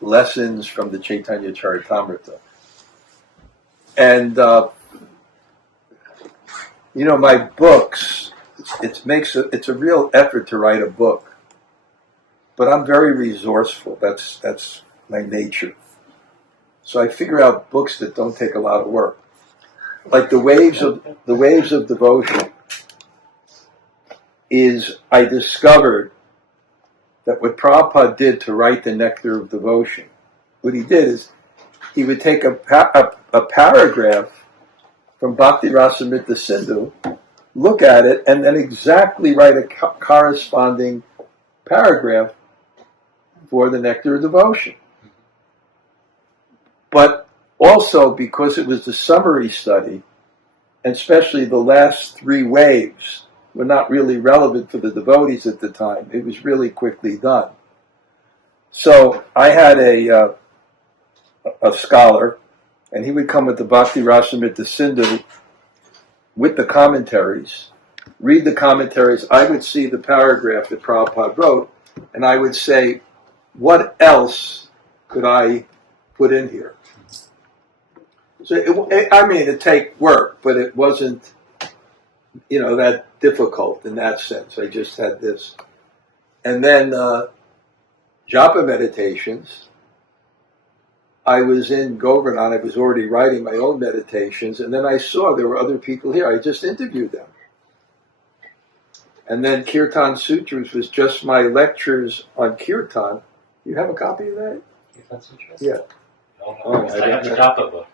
lessons from the Chaitanya Charitamrita. And, my books, it's a real effort to write a book. But I'm very resourceful. That's my nature. So I figure out books that don't take a lot of work. Like the Waves of Devotion I discovered that what Prabhupada did to write the Nectar of Devotion, what he did is he would take a paragraph from Bhakti Rasamrita Sindhu, look at it, and then exactly write a corresponding paragraph for the Nectar of Devotion. But also, because it was a summary study, and especially the last 3 waves were not really relevant for the devotees at the time, it was really quickly done. So I had a scholar, and he would come with the Bhakti Rasamrita Sindhu with the commentaries, read the commentaries. I would see the paragraph that Prabhupada wrote, and I would say, what else could I put in here? So, it'd take work, but it wasn't, that difficult in that sense. I just had this. And then japa meditations. I was in Govardhan. I was already writing my own meditations, and then I saw there were other people here. I just interviewed them. And then Kirtan Sutras was just my lectures on Kirtan. You have a copy of that? Kirtan Sutras? Yeah. Oh, I got the japa book.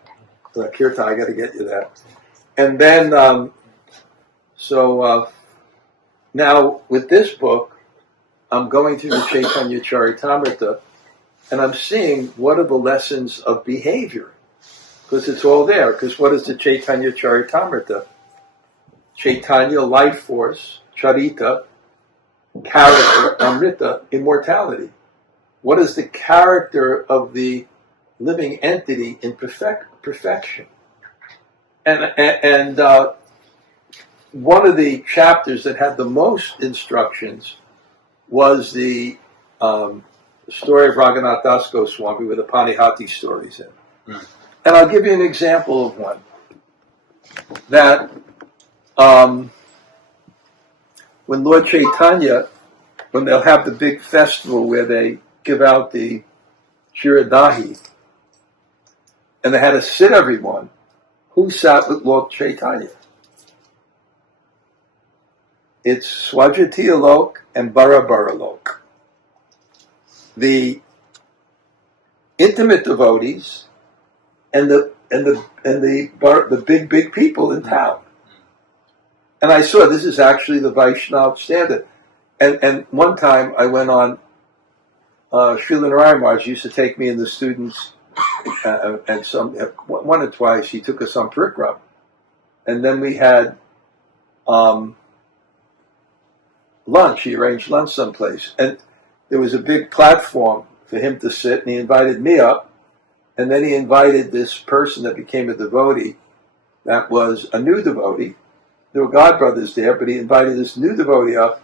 Kirtan, I got to get you that. And then, now with this book, I'm going through the Chaitanya Charitamrita, and I'm seeing what are the lessons of behavior, because it's all there. Because what is the Chaitanya Charitamrita? Chaitanya, life force, charita, character, amrita, immortality. What is the character of the living entity in perfection? And one of the chapters that had the most instructions was the story of Raghunath Das Goswami with the Panihati stories in. And I'll give you an example of one. That when Lord Chaitanya, when they'll have the big festival where they give out the Shiradahi, and they had to sit everyone, who sat with Lord Chaitanya? It's Swajatiya Lok and Barabara Lok. The intimate devotees and the big people in town. And I saw this is actually the Vaishnava standard. And one time I went on, Srila Narayan Maharaj used to take me and the students, and one or twice he took us on Parikram. And then we had lunch. He arranged lunch someplace. And there was a big platform for him to sit, and he invited me up. And then he invited this person that became a devotee that was a new devotee. There were godbrothers there, but he invited this new devotee up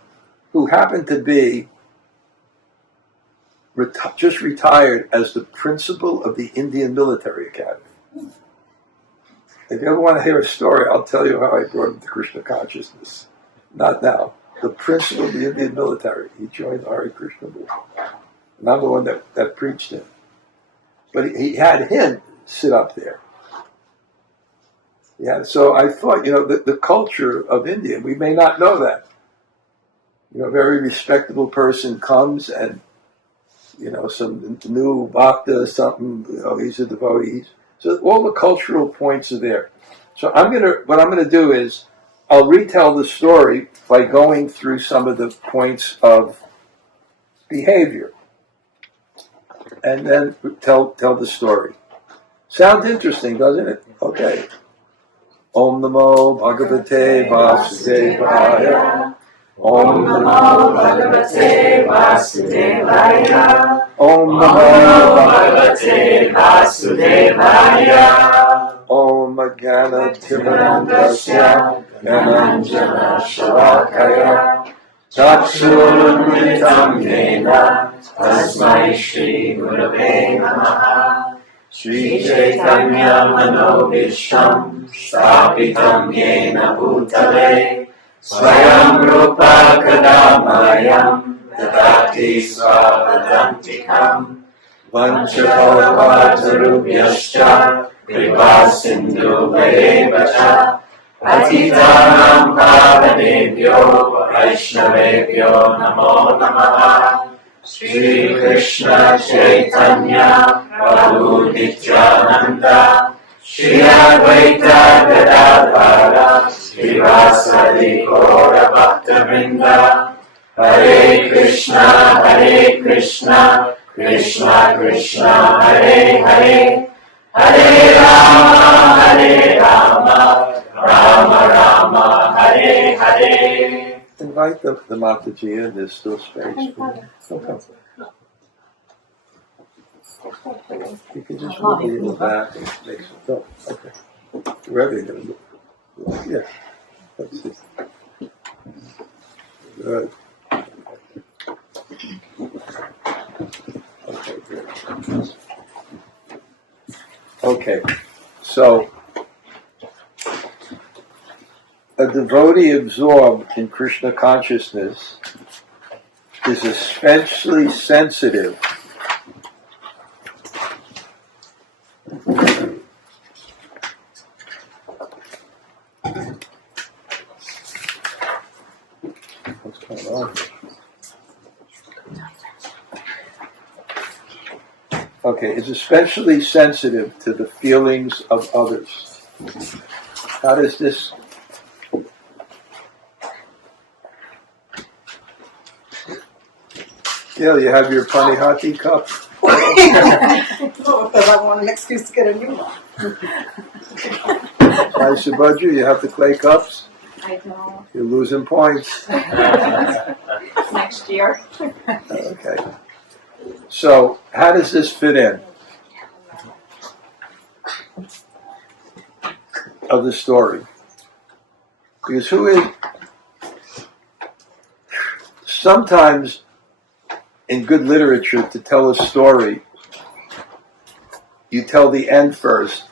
who happened to be just retired as the principal of the Indian Military Academy. If you ever want to hear a story, I'll tell you how I brought him to Krishna consciousness. Not now. The principal of the Indian military. He joined the Hare Krishna movement. And I'm the one that preached him. But he had him sit up there. Yeah, so I thought, the culture of India, we may not know that. A very respectable person comes and, some new bhakta, something, he's a devotee. So all the cultural points are there. So what I'm gonna do is, I'll retell the story by going through some of the points of behavior. And then tell the story. Sounds interesting, doesn't it? Okay. Om Namo Bhagavate Vasudevaya. Om Namo Bhagavate Vasudevaya. Om Namo Bhagavate Vasudevaya. Om Jnana Timirandasya Jnananjana Shalakaya Chakshurunmilitam yena tasmai Shri Gurave Namaha. Shri Chaitanya Manobishtam Sthapitam yena Bhutale Swayam Rupa Kadamayam Dadati Swavadantikam Vanchakalpatarubhyascha Kripa Sindhu Vayevacha Patitanam Pavanebhyo Vaishnavebhyo Namo Namaha. Shri Krishna Chaitanya Prabhu Nityananda Shri Advaita Gadadhara Shri Vasadi Gaura Bhakta-vrinda. Hare Krishna Krishna Krishna Hare Hare Hare Rama Rama Rama Hare Hare. Invite the Mataji in, there's still space. Okay. You can just move a little back and make some go. Okay. Wherever you're going to move. Yeah. That's it. Good. Okay, good. Okay. So, a devotee absorbed in Krishna consciousness is especially sensitive what's going on? Okay, is especially sensitive to the feelings of others. How does this Yeah, you have your Panihati cup. No, because I want an excuse to get a new one. Sai Subhadra, you have the clay cups. I know. You're losing points. Next year. Okay. So, how does this fit in of the story? Because sometimes in good literature, to tell a story, you tell the end first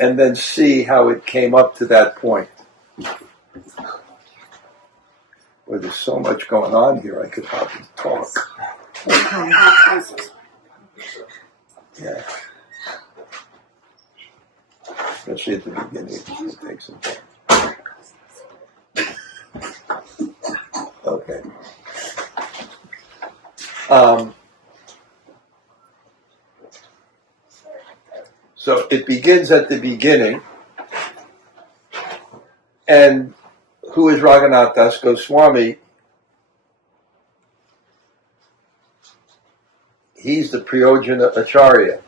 and then see how it came up to that point. Well, there's so much going on here, I could hardly talk. Yeah. Especially at the beginning, it takes some time. Okay. So it begins at the beginning, and who is Raghunath Goswami? He's the Priyojana Acharya.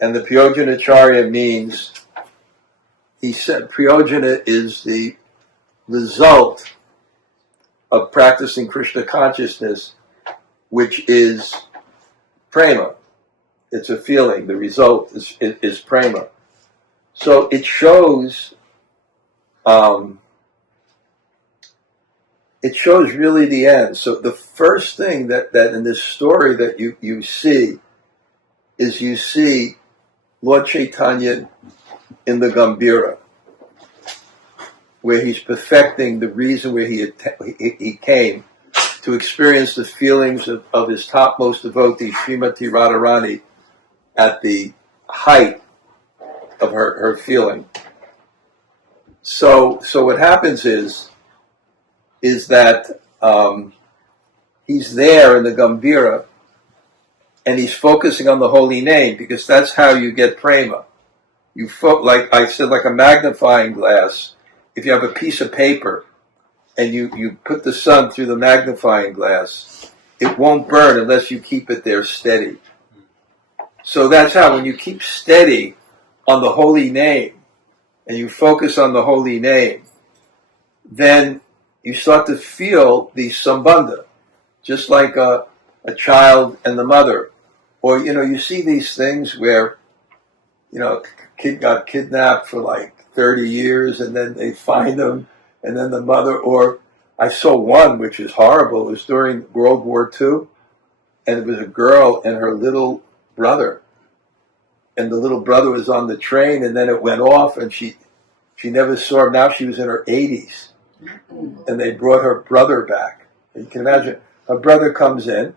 And the Priyojana Acharya means, he said Priyojana is the result of practicing Krishna consciousness, which is prema. It's a feeling. The result is prema. So it shows really the end. So the first thing that in this story that you see is you see Lord Chaitanya in the Gambhira, where he's perfecting the reason where he came to experience the feelings of his topmost devotee, Srimati Radharani, at the height of her feeling. So what happens is that he's there in the Gambhira, and he's focusing on the holy name, because that's how you get prema. Like I said, like a magnifying glass. If you have a piece of paper and you put the sun through the magnifying glass, it won't burn unless you keep it there steady. So that's how, when you keep steady on the holy name and you focus on the holy name, then you start to feel the sambandha, just like a child and the mother. Or, you see these things where, kid got kidnapped for like 30 years and then they find them, and then the mother, or I saw one which is horrible. It was during World War II, and it was a girl and her little brother. And the little brother was on the train, and then it went off, and she never saw him. Now she was in her 80s, and they brought her brother back. And you can imagine, her brother comes in,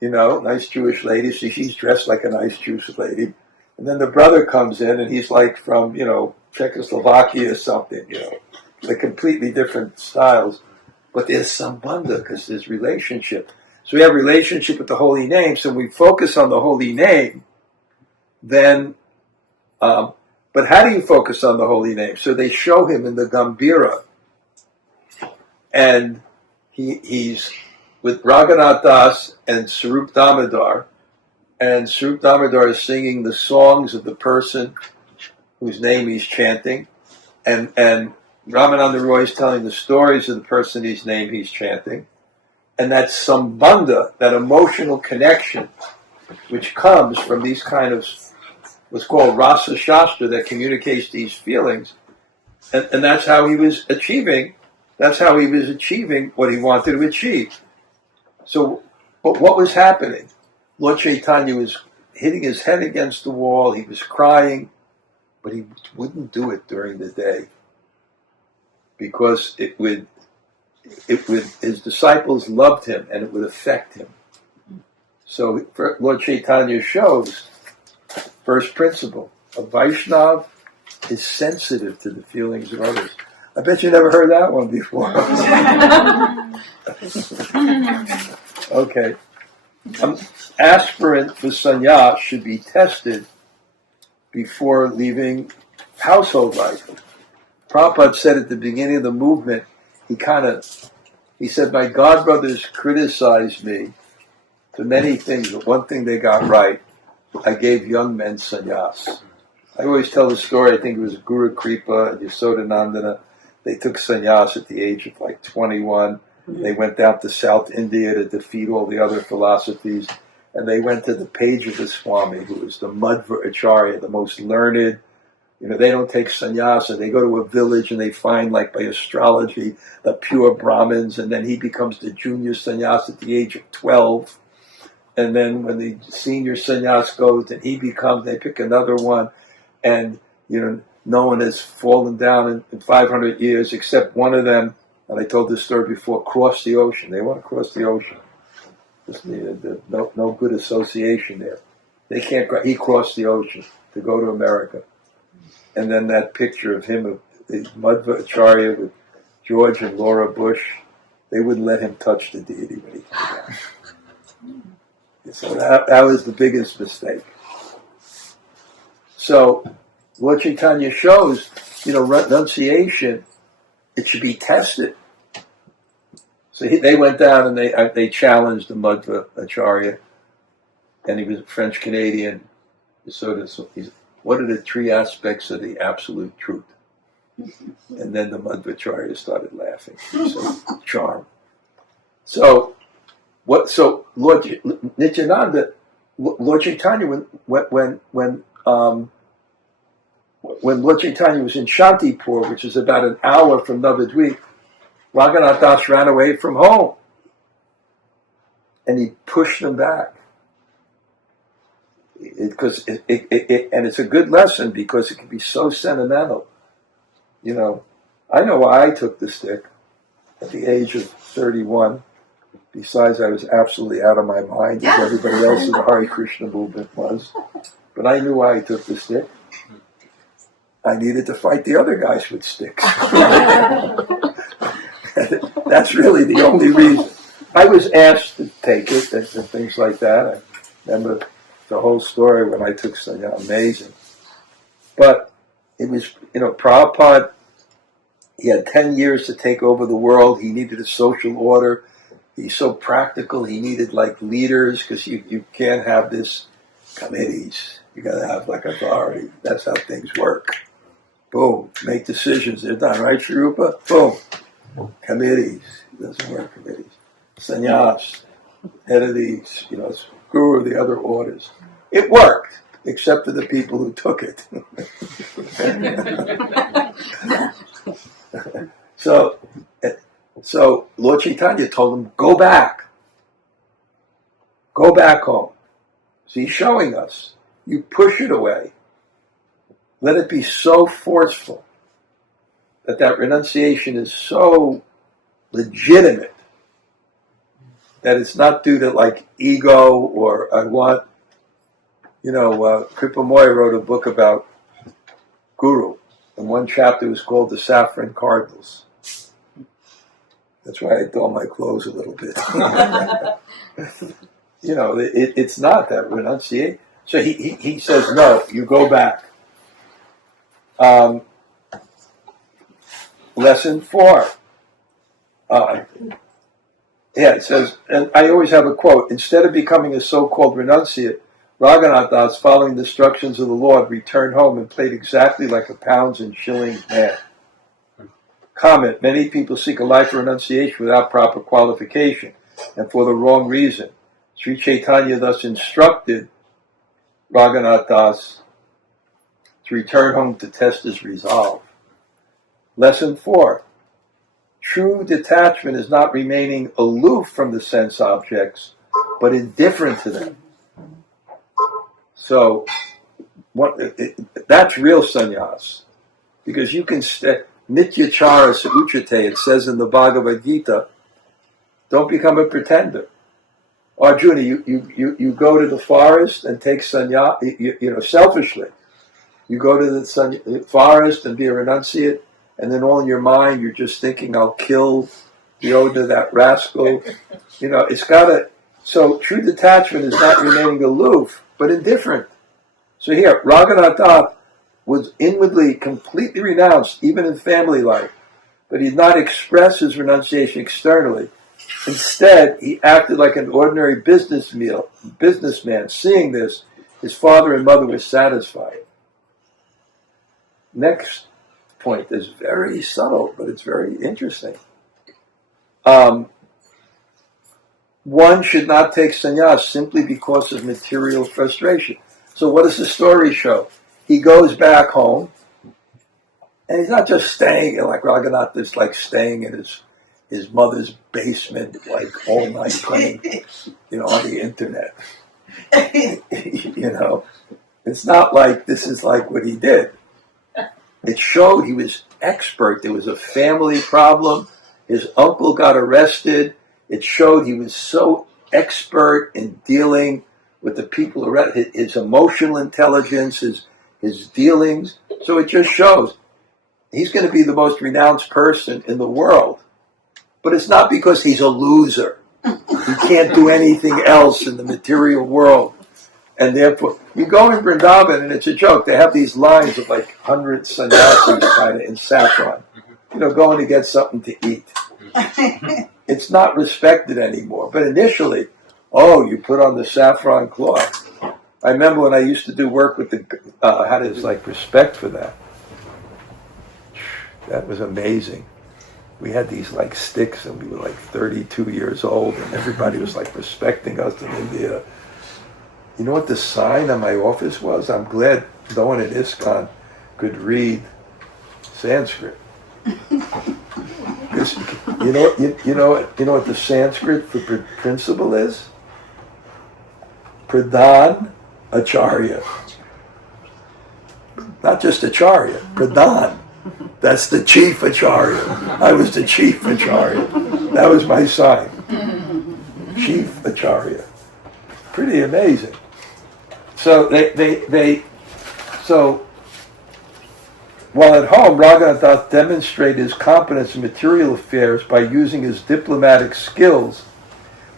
nice Jewish lady. See, she's dressed like a nice Jewish lady. And then the brother comes in, and he's like from, Czechoslovakia or something, like completely different styles. But there's some banda because there's relationship. So we have relationship with the holy name. So when we focus on the holy name, then, but how do you focus on the holy name? So they show him in the Gambhira, and he's with Raghunath Das and Sarup Damodar, and Sarup Damodar is singing the songs of the person whose name he's chanting, and Ramananda Roy is telling the stories of the person whose name he's chanting, and that sambandha, that emotional connection, which comes from these kind of what's called rasa shastra that communicates these feelings, and that's how he was achieving. That's how he was achieving what he wanted to achieve. So, but what was happening? Lord Chaitanya was hitting his head against the wall. He was crying, but he wouldn't do it during the day because his disciples loved him and it would affect him. So Lord Chaitanya shows, first principle, a Vaishnav is sensitive to the feelings of others. I bet you never heard that one before. Okay. An aspirant for sannyas should be tested before leaving household life. Prabhupada said at the beginning of the movement, he said, my godbrothers criticized me for many things, but one thing they got right, I gave young men sannyas. I always tell the story, I think it was Guru Kripa and Yasodanandana. They took sannyas at the age of like 21. They went down to South India to defeat all the other philosophies. And they went to the Panihati Swami, who was the Madhva Acharya, the most learned. They don't take sannyasa. They go to a village and they find, like by astrology, the pure Brahmins. And then he becomes the junior sannyas at the age of 12. And then when the senior sannyas goes, then they pick another one. And, no one has fallen down in 500 years except one of them, and I told this story before, crossed the ocean. They want to cross the ocean. No good association there. They can't. He crossed the ocean to go to America. And then that picture of him, the Madhva Acharya with George and Laura Bush, they wouldn't let him touch the deity when he came down. So that was the biggest mistake. So Lord Chaitanya shows, renunciation, it should be tested. So they went down and they challenged the Madhva Acharya, and he was French Canadian. So what are the three aspects of the absolute truth? And then the Madhva Acharya started laughing. So charm. So Lord Nityananda, Lord Chaitanya, when Lord Chaitanya was in Shantipur, which is about an hour from Navadvip, Raghunath Das ran away from home. And he pushed him back. And it's a good lesson because it can be so sentimental. I know why I took the stick at the age of 31. Besides, I was absolutely out of my mind, as everybody else in the Hare Krishna movement was. But I knew why I took the stick. I needed to fight the other guys with sticks. That's really the only reason. I was asked to take it and things like that. I remember the whole story when I took sannyasa. Amazing. But it was, Prabhupada, he had 10 years to take over the world. He needed a social order. He's so practical. He needed like leaders because you can't have this committees. You got to have like authority. That's how things work. Boom. Make decisions. They're done, right, Shri Rupa? Boom. Committees. It doesn't work, committees. Sannyas, head of these, guru of the other orders. It worked, except for the people who took it. So, So Lord Chaitanya told him, go back home. So he's showing us, you push it away. Let it be so forceful that renunciation is so legitimate that it's not due to like ego or I want, Kripa Moy wrote a book about Guru, and one chapter was called The Saffron Cardinals. That's why I dull my clothes a little bit. It's not that renunciate. So he says, no, you go back. Lesson 4. It says, and I always have a quote, instead of becoming a so-called renunciate, Raghunath Das, following the instructions of the Lord, returned home and played exactly like a pounds and shillings man. Comment, many people seek a life of renunciation without proper qualification and for the wrong reason. Sri Chaitanya thus instructed Raghunath Das to return home to test his resolve. Lesson 4. True detachment is not remaining aloof from the sense objects, but indifferent to them. So, that's real sannyas. Because you can nityachara sauchate, it says in the Bhagavad Gita, don't become a pretender. Arjuna, you go to the forest and take sannyas, selfishly. You go to the forest and be a renunciate, and then all in your mind you're just thinking, I'll kill Yoda, that rascal. So true detachment is not remaining aloof, but indifferent. So here, Raghunath Das was inwardly completely renounced, even in family life, but he did not express his renunciation externally. Instead, he acted like an ordinary businessman. Seeing this, his father and mother were satisfied. Next point is very subtle, but it's very interesting. One should not take sannyas simply because of material frustration. So what does the story show? He goes back home, and he's not just staying like Raghunath is like staying in his mother's basement, like all night playing, on the internet. It's not like this is like what he did. It showed he was expert. There was a family problem. His uncle got arrested. It showed he was so expert in dealing with the people around, his emotional intelligence, his dealings. So it just shows he's going to be the most renounced person in the world. But it's not because he's a loser. He can't do anything else in the material world. And therefore, you go in Vrindavan, and it's a joke. They have these lines of like 100 sannyasis kind of in saffron, going to get something to eat. It's not respected anymore. But initially, you put on the saffron cloth. I remember when I used to do work with had his respect for that. That was amazing. We had these sticks, and we were 32 years old, and everybody was respecting us in India. You know what the sign on my office was? I'm glad no one in ISKCON could read Sanskrit. You know what the Sanskrit for principle is? Pradhan Acharya. Not just Acharya, Pradhan. That's the chief Acharya. I was the chief Acharya. That was my sign. Chief Acharya. Pretty amazing. So so while at home, Raghunath Das demonstrated his competence in material affairs by using his diplomatic skills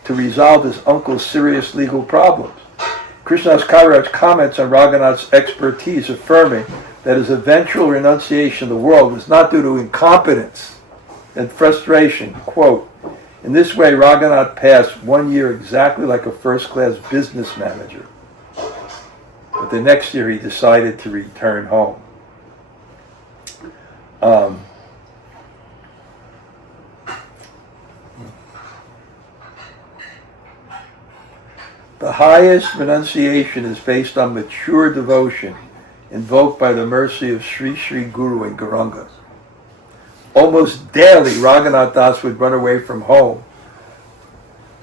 to resolve his uncle's serious legal problems. Krishnadas Kaviraj comments on Raghunath's expertise, affirming that his eventual renunciation of the world was not due to incompetence and frustration. Quote, in this way, Raghunath passed 1 year exactly like a first-class business manager. But the next year he decided to return home. The highest renunciation is based on mature devotion invoked by the mercy of Sri Sri Guru and Gauranga. Almost daily, Raghunath Das would run away from home,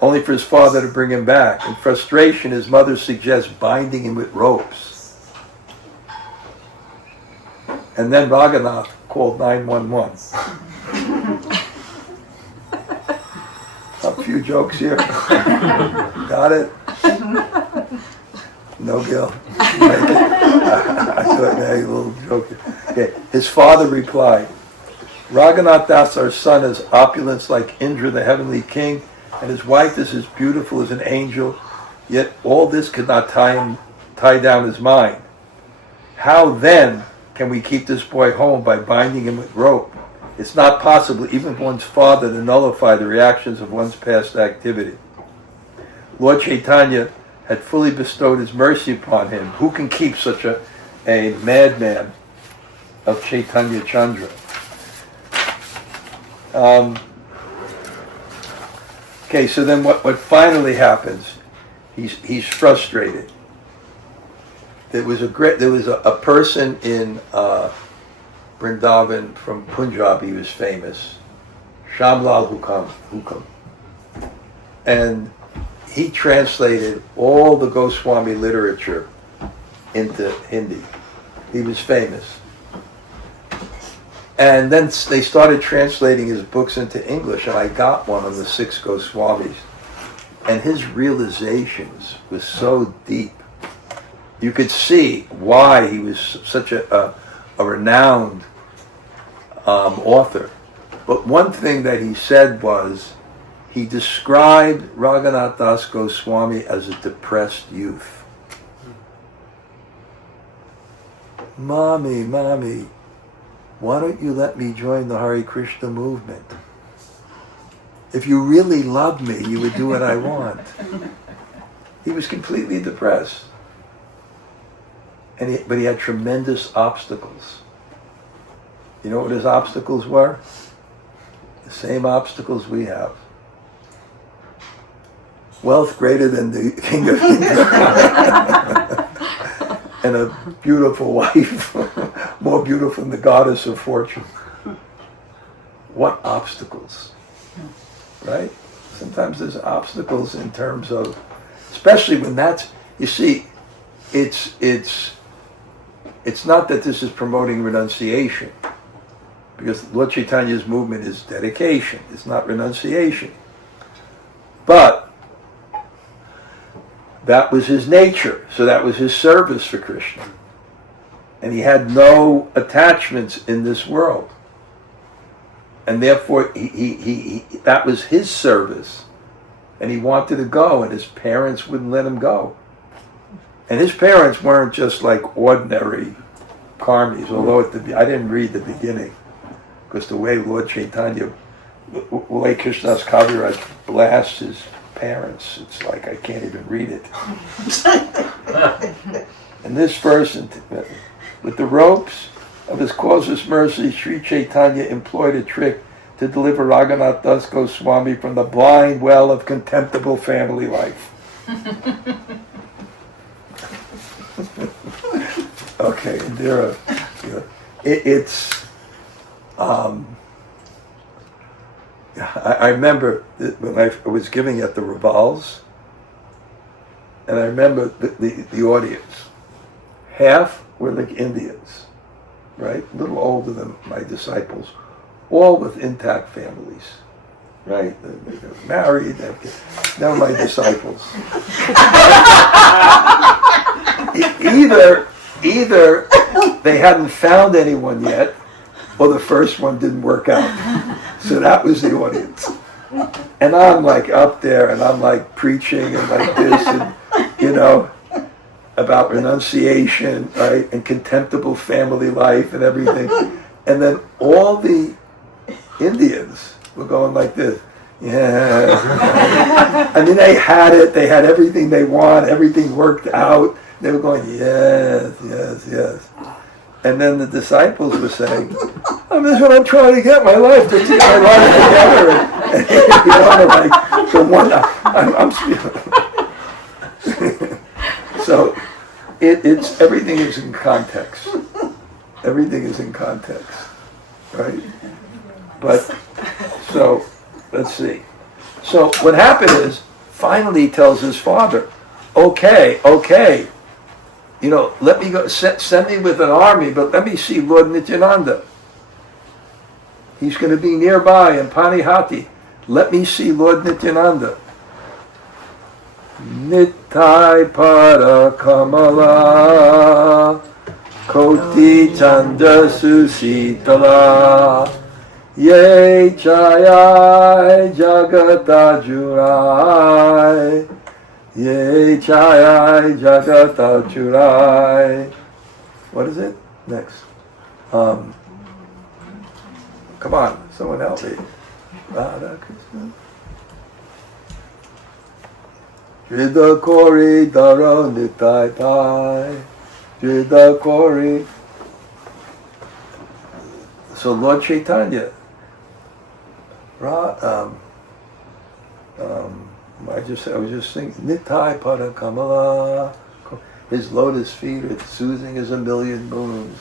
only for his father to bring him back. In frustration, his mother suggests binding him with ropes. And then Raghunath called 911. A few jokes here. Got it? No, Gil. I thought, yeah, a little joke. Okay. His father replied, Raghunath Das, our son, has opulence like Indra, the heavenly king, and his wife is as beautiful as an angel, yet all this could not tie down his mind. How then can we keep this boy home by binding him with rope? It's not possible, even for one's father, to nullify the reactions of one's past activity. Lord Chaitanya had fully bestowed his mercy upon him. Who can keep such a madman of Chaitanya Chandra? Okay, so then what finally happens? He's frustrated. There was a person in Vrindavan from Punjab. He was famous, Shamlal Hukam, and he translated all the Goswami literature into Hindi. He was famous. And then they started translating his books into English, and I got one on the 6 Goswamis. And his realizations was so deep. You could see why he was such a renowned author. But one thing that he said was, he described Raghunath Das Goswami as a depressed youth. Mommy, why don't you let me join the Hare Krishna movement? If you really loved me, you would do what I want. He was completely depressed. But he had tremendous obstacles. You know what his obstacles were? The same obstacles we have. Wealth greater than the king of India. And a beautiful wife, more beautiful than the goddess of fortune. What obstacles, right? Sometimes there's obstacles in terms of, especially when that's, you see, it's not that this is promoting renunciation, because Lord Chaitanya's movement is dedication, it's not renunciation. But that was his nature, so that was his service for Krishna. And he had no attachments in this world. And therefore, he that was his service. And he wanted to go, and his parents wouldn't let him go. And his parents weren't just like ordinary karmis, although I didn't read the beginning, because the way Lord Chaitanya, the way Krishnadas Kaviraj blasts his parents, it's like I can't even read it. And this verse, with the ropes of his causeless mercy, Sri Chaitanya employed a trick to deliver Raghunath Das Goswami from the blind well of contemptible family life. Okay, and there are, I remember when I was giving at the Ravals, and I remember the audience. Half were like Indians, right? A little older than my disciples, all with intact families, right? They were married, they're my disciples. Either they hadn't found anyone yet, or the first one didn't work out. So that was the audience. And I'm like up there, and I'm like preaching and like this, and about renunciation, right, and contemptible family life and everything. And then all the Indians were going like this. Yeah. I mean, they had it. They had everything they want. Everything worked out. They were going, yes, yes, yes. And then the disciples were saying, this is what I'm trying to get my life, to get my life together. And like, the one, so it's everything is in context. Everything is in context, right? But, so, let's see. So what happened is, finally he tells his father, okay, let me go, send me with an army, but let me see Lord Nityananda. He's going to be nearby in Panihati. Let me see Lord Nityananda. Nittai para kamala koti chanda susitala ye chayai jagata jurai ye chayai jagata jurai. What is it? Next. Come on, someone help me. Radha Krishna. Jida Kori Daro Nitai Tai. Jida Kori. So Lord Chaitanya, I was just thinking, Nitai Pada Kamala. His lotus feet are soothing as a million moons.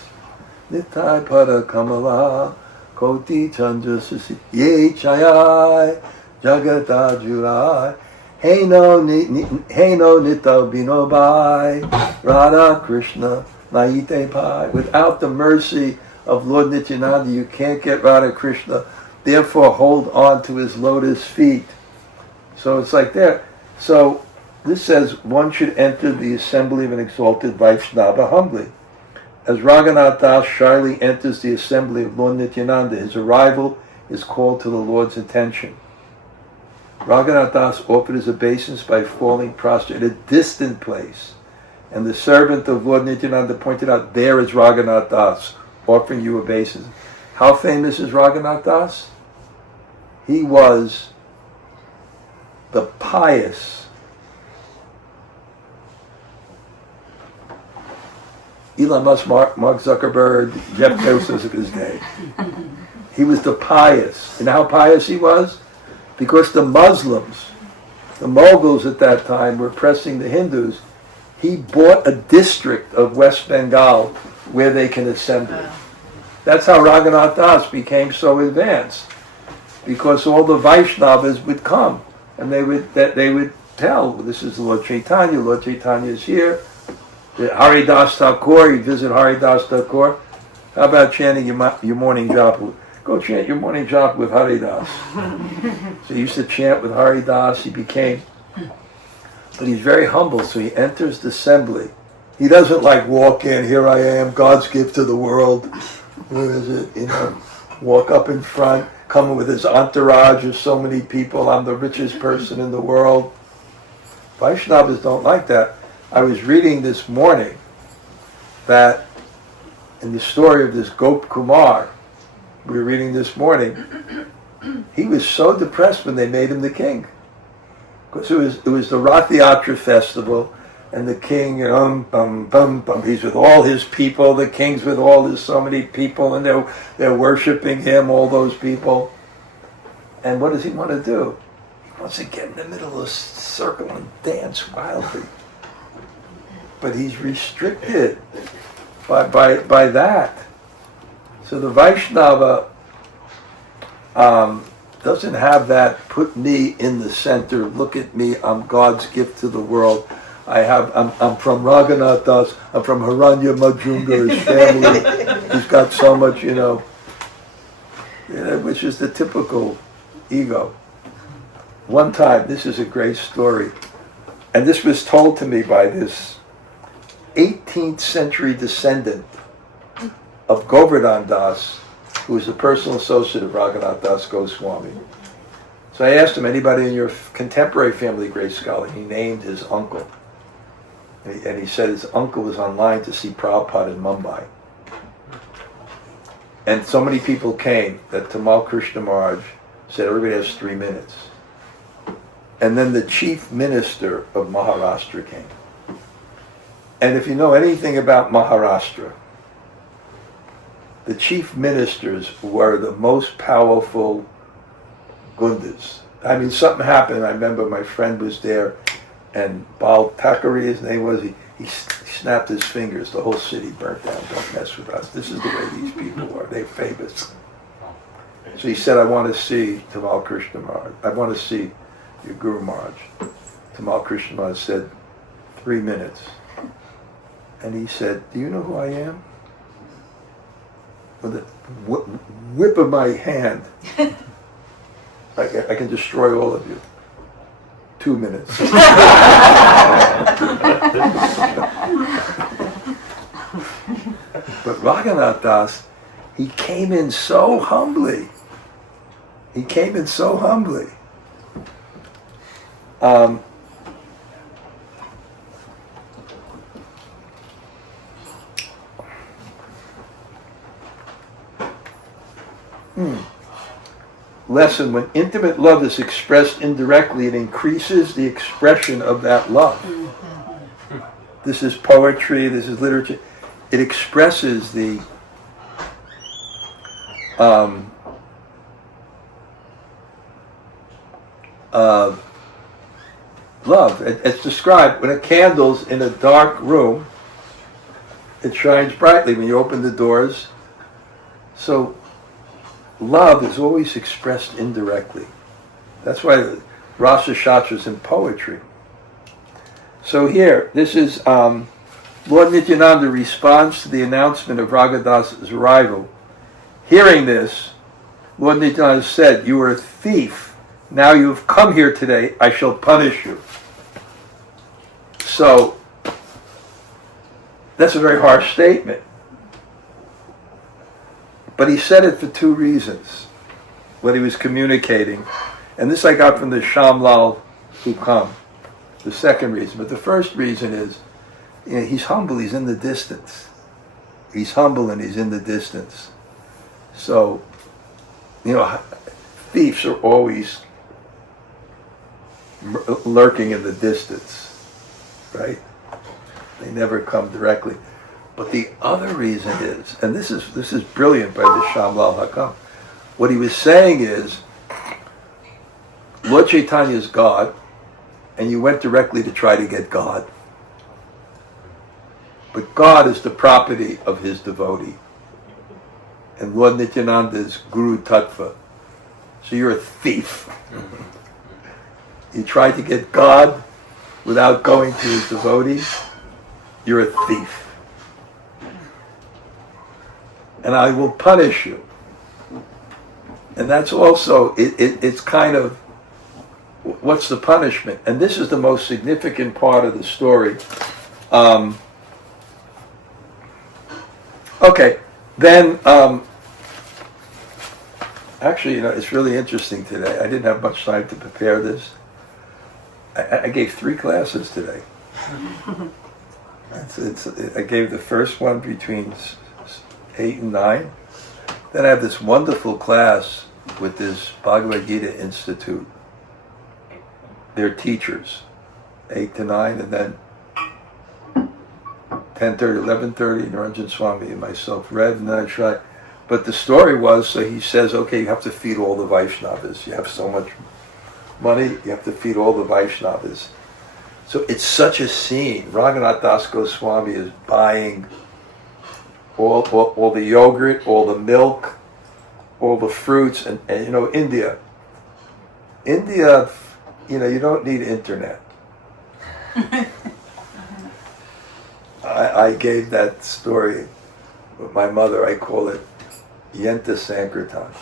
Nitai Pada Kamala. Koti Chandra Sisi. Ye Chayai Jagata Jurai. Hey no Nito Binobai. Radha Krishna Naite Pai. Without the mercy of Lord Nityananda, you can't get Radha Krishna. Therefore, hold on to his lotus feet. So it's like that. So this says one should enter the assembly of an exalted Vaishnava humbly. As Raghunath Das shyly enters the assembly of Lord Nityananda, his arrival is called to the Lord's attention. Raghunath Das offered his obeisance by falling prostrate at a distant place. And the servant of Lord Nityananda pointed out, there is Raghunath Das, offering you obeisance. How famous is Raghunath Das? He was the pious Elon Musk, Mark Zuckerberg, Jeff Bezos of his day. He was the pious. And how pious he was? Because the Muslims, the Mughals at that time, were oppressing the Hindus. He bought a district of West Bengal where they can assemble. That's how Raghunath Das became so advanced. Because all the Vaishnavas would come and they would tell, this is Lord Chaitanya is here. Haridas Thakur, you visit Haridas Thakur. How about chanting your morning japa? Go chant your morning japa with Haridas. So he used to chant with Haridas. He became, but he's very humble. So he enters the assembly. He doesn't like walk in. Here I am, God's gift to the world. Where is it? Walk up in front, coming with his entourage of so many people. I'm the richest person in the world. Vaishnavas don't like that. I was reading this morning that in the story of this Gop Kumar, we were reading this morning, he was so depressed when they made him the king. Because it was the Rath Yatra festival, and the king, he's with all his people, the king's with all his so many people, and they're worshiping him, all those people. And what does he want to do? He wants to get in the middle of a circle and dance wildly. But he's restricted by that. So the Vaishnava doesn't have that, put me in the center, look at me, I'm God's gift to the world. I'm from Raghunath Das, I'm from Haranya Majumdar's family. He's got so much, which is the typical ego. One time, this is a great story, and this was told to me by this 18th century descendant of Govardhan Das, who was a personal associate of Raghunath Das Goswami. So I asked him, anybody in your contemporary family great scholar? He named his uncle. And he said his uncle was online to see Prabhupada in Mumbai. And so many people came that Tamal Krishna Maharaj said everybody has 3 minutes. And then the chief minister of Maharashtra came. And if you know anything about Maharashtra, the chief ministers were the most powerful gundas. I mean, something happened. I remember my friend was there, and Bal Thackeray, his name was, he snapped his fingers. The whole city burnt down. Don't mess with us. This is the way these people are. They're famous. So he said, I want to see Tamal Krishna Maharaj. I want to see your Guru Maharaj. Tamal Krishna Maharaj said, 3 minutes. And he said, do you know who I am? With a whip of my hand, I can destroy all of you. 2 minutes. But Raghunath Das, he came in so humbly. He came in so humbly. Lesson: when intimate love is expressed indirectly, it increases the expression of that love. This is poetry, this is literature. It expresses the love. It's described when a candle's in a dark room, it shines brightly when you open the doors. So love is always expressed indirectly. That's why Rasa Shastra is in poetry. So here, this is Lord Nityananda responds to the announcement of Raghunath's arrival. Hearing this, Lord Nityananda said, you are a thief. Now you have come here today, I shall punish you. So, that's a very harsh statement. But he said it for 2 reasons, what he was communicating. And this I got from the Shamlal Hukam, the second reason. But the first reason is, he's humble, he's in the distance. He's humble and he's in the distance. So, thieves are always lurking in the distance, right? They never come directly. But the other reason is, and this is brilliant by the Shamlal Hakam, what he was saying is, Lord Chaitanya is God, and you went directly to try to get God. But God is the property of his devotee. And Lord Nityananda is Guru Tattva. So you're a thief. You tried to get God without going to his devotee, you're a thief. And I will punish you. And that's also, it's kind of, what's the punishment? And this is the most significant part of the story. Okay, then, actually, it's really interesting today. I didn't have much time to prepare this. I gave 3 classes today. I gave the first one between 8 and 9. Then I have this wonderful class with this Bhagavad Gita Institute. They're teachers, 8 to 9, and then 10:30, 11:30, Naranjan Swami and myself read, and then I tried. But the story was, so he says, okay, you have to feed all the Vaishnavas. You have so much money, you have to feed all the Vaishnavas. So it's such a scene. Raghunath Das Goswami is buying all the yogurt, all the milk, all the fruits, and India, you don't need internet. I gave that story with my mother. I call it Yenta Sankirtan.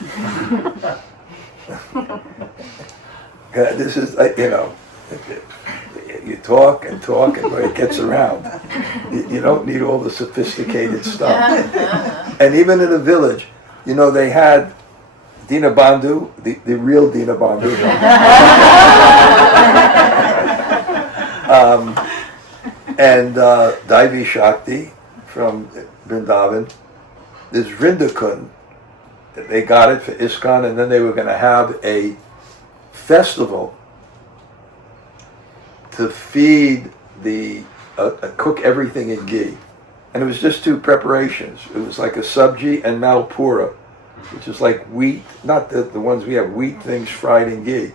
This is, you talk and it gets around. You don't need all the sophisticated stuff. And even in a village, they had Dinabandhu, the real Dinabandhu. And Daivi Shakti from Vrindavan. There's Vrindakund. They got it for ISKCON, and then they were going to have a festival to feed cook everything in ghee. And it was just 2 preparations. It was like a sabji and malpura, which is like wheat, not the ones we have, wheat things fried in ghee.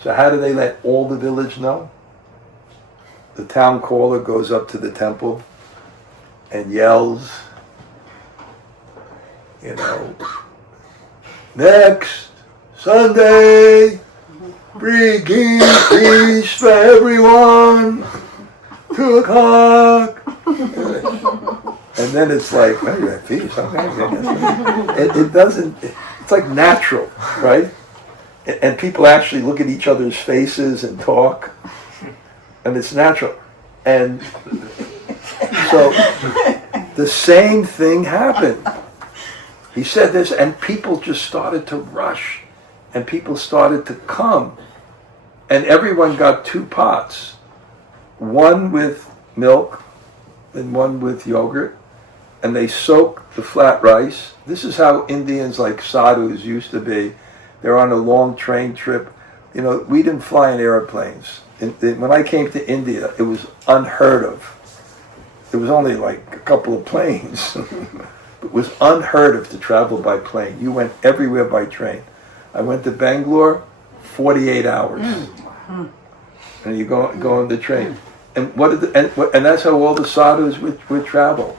So how do they let all the village know? The town caller goes up to the temple and yells, next Sunday, bringing peace for everyone, 2 o'clock. And then it's like, oh, you have peace, okay. It doesn't, it's like natural, right? And people actually look at each other's faces and talk, and it's natural. And so the same thing happened. He said this, and people just started to rush, and people started to come, and everyone got 2 pots, one with milk and one with yogurt, and they soak the flat rice. This is how Indians like sadhus used to be. They're on a long train trip. You know, we didn't fly in airplanes. When I came to India, it was unheard of. There was only like a couple of planes. It was unheard of to travel by plane. You went everywhere by train. I went to Bangalore, 48 hours. And you go on the train. And and that's how all the sadhus would travel.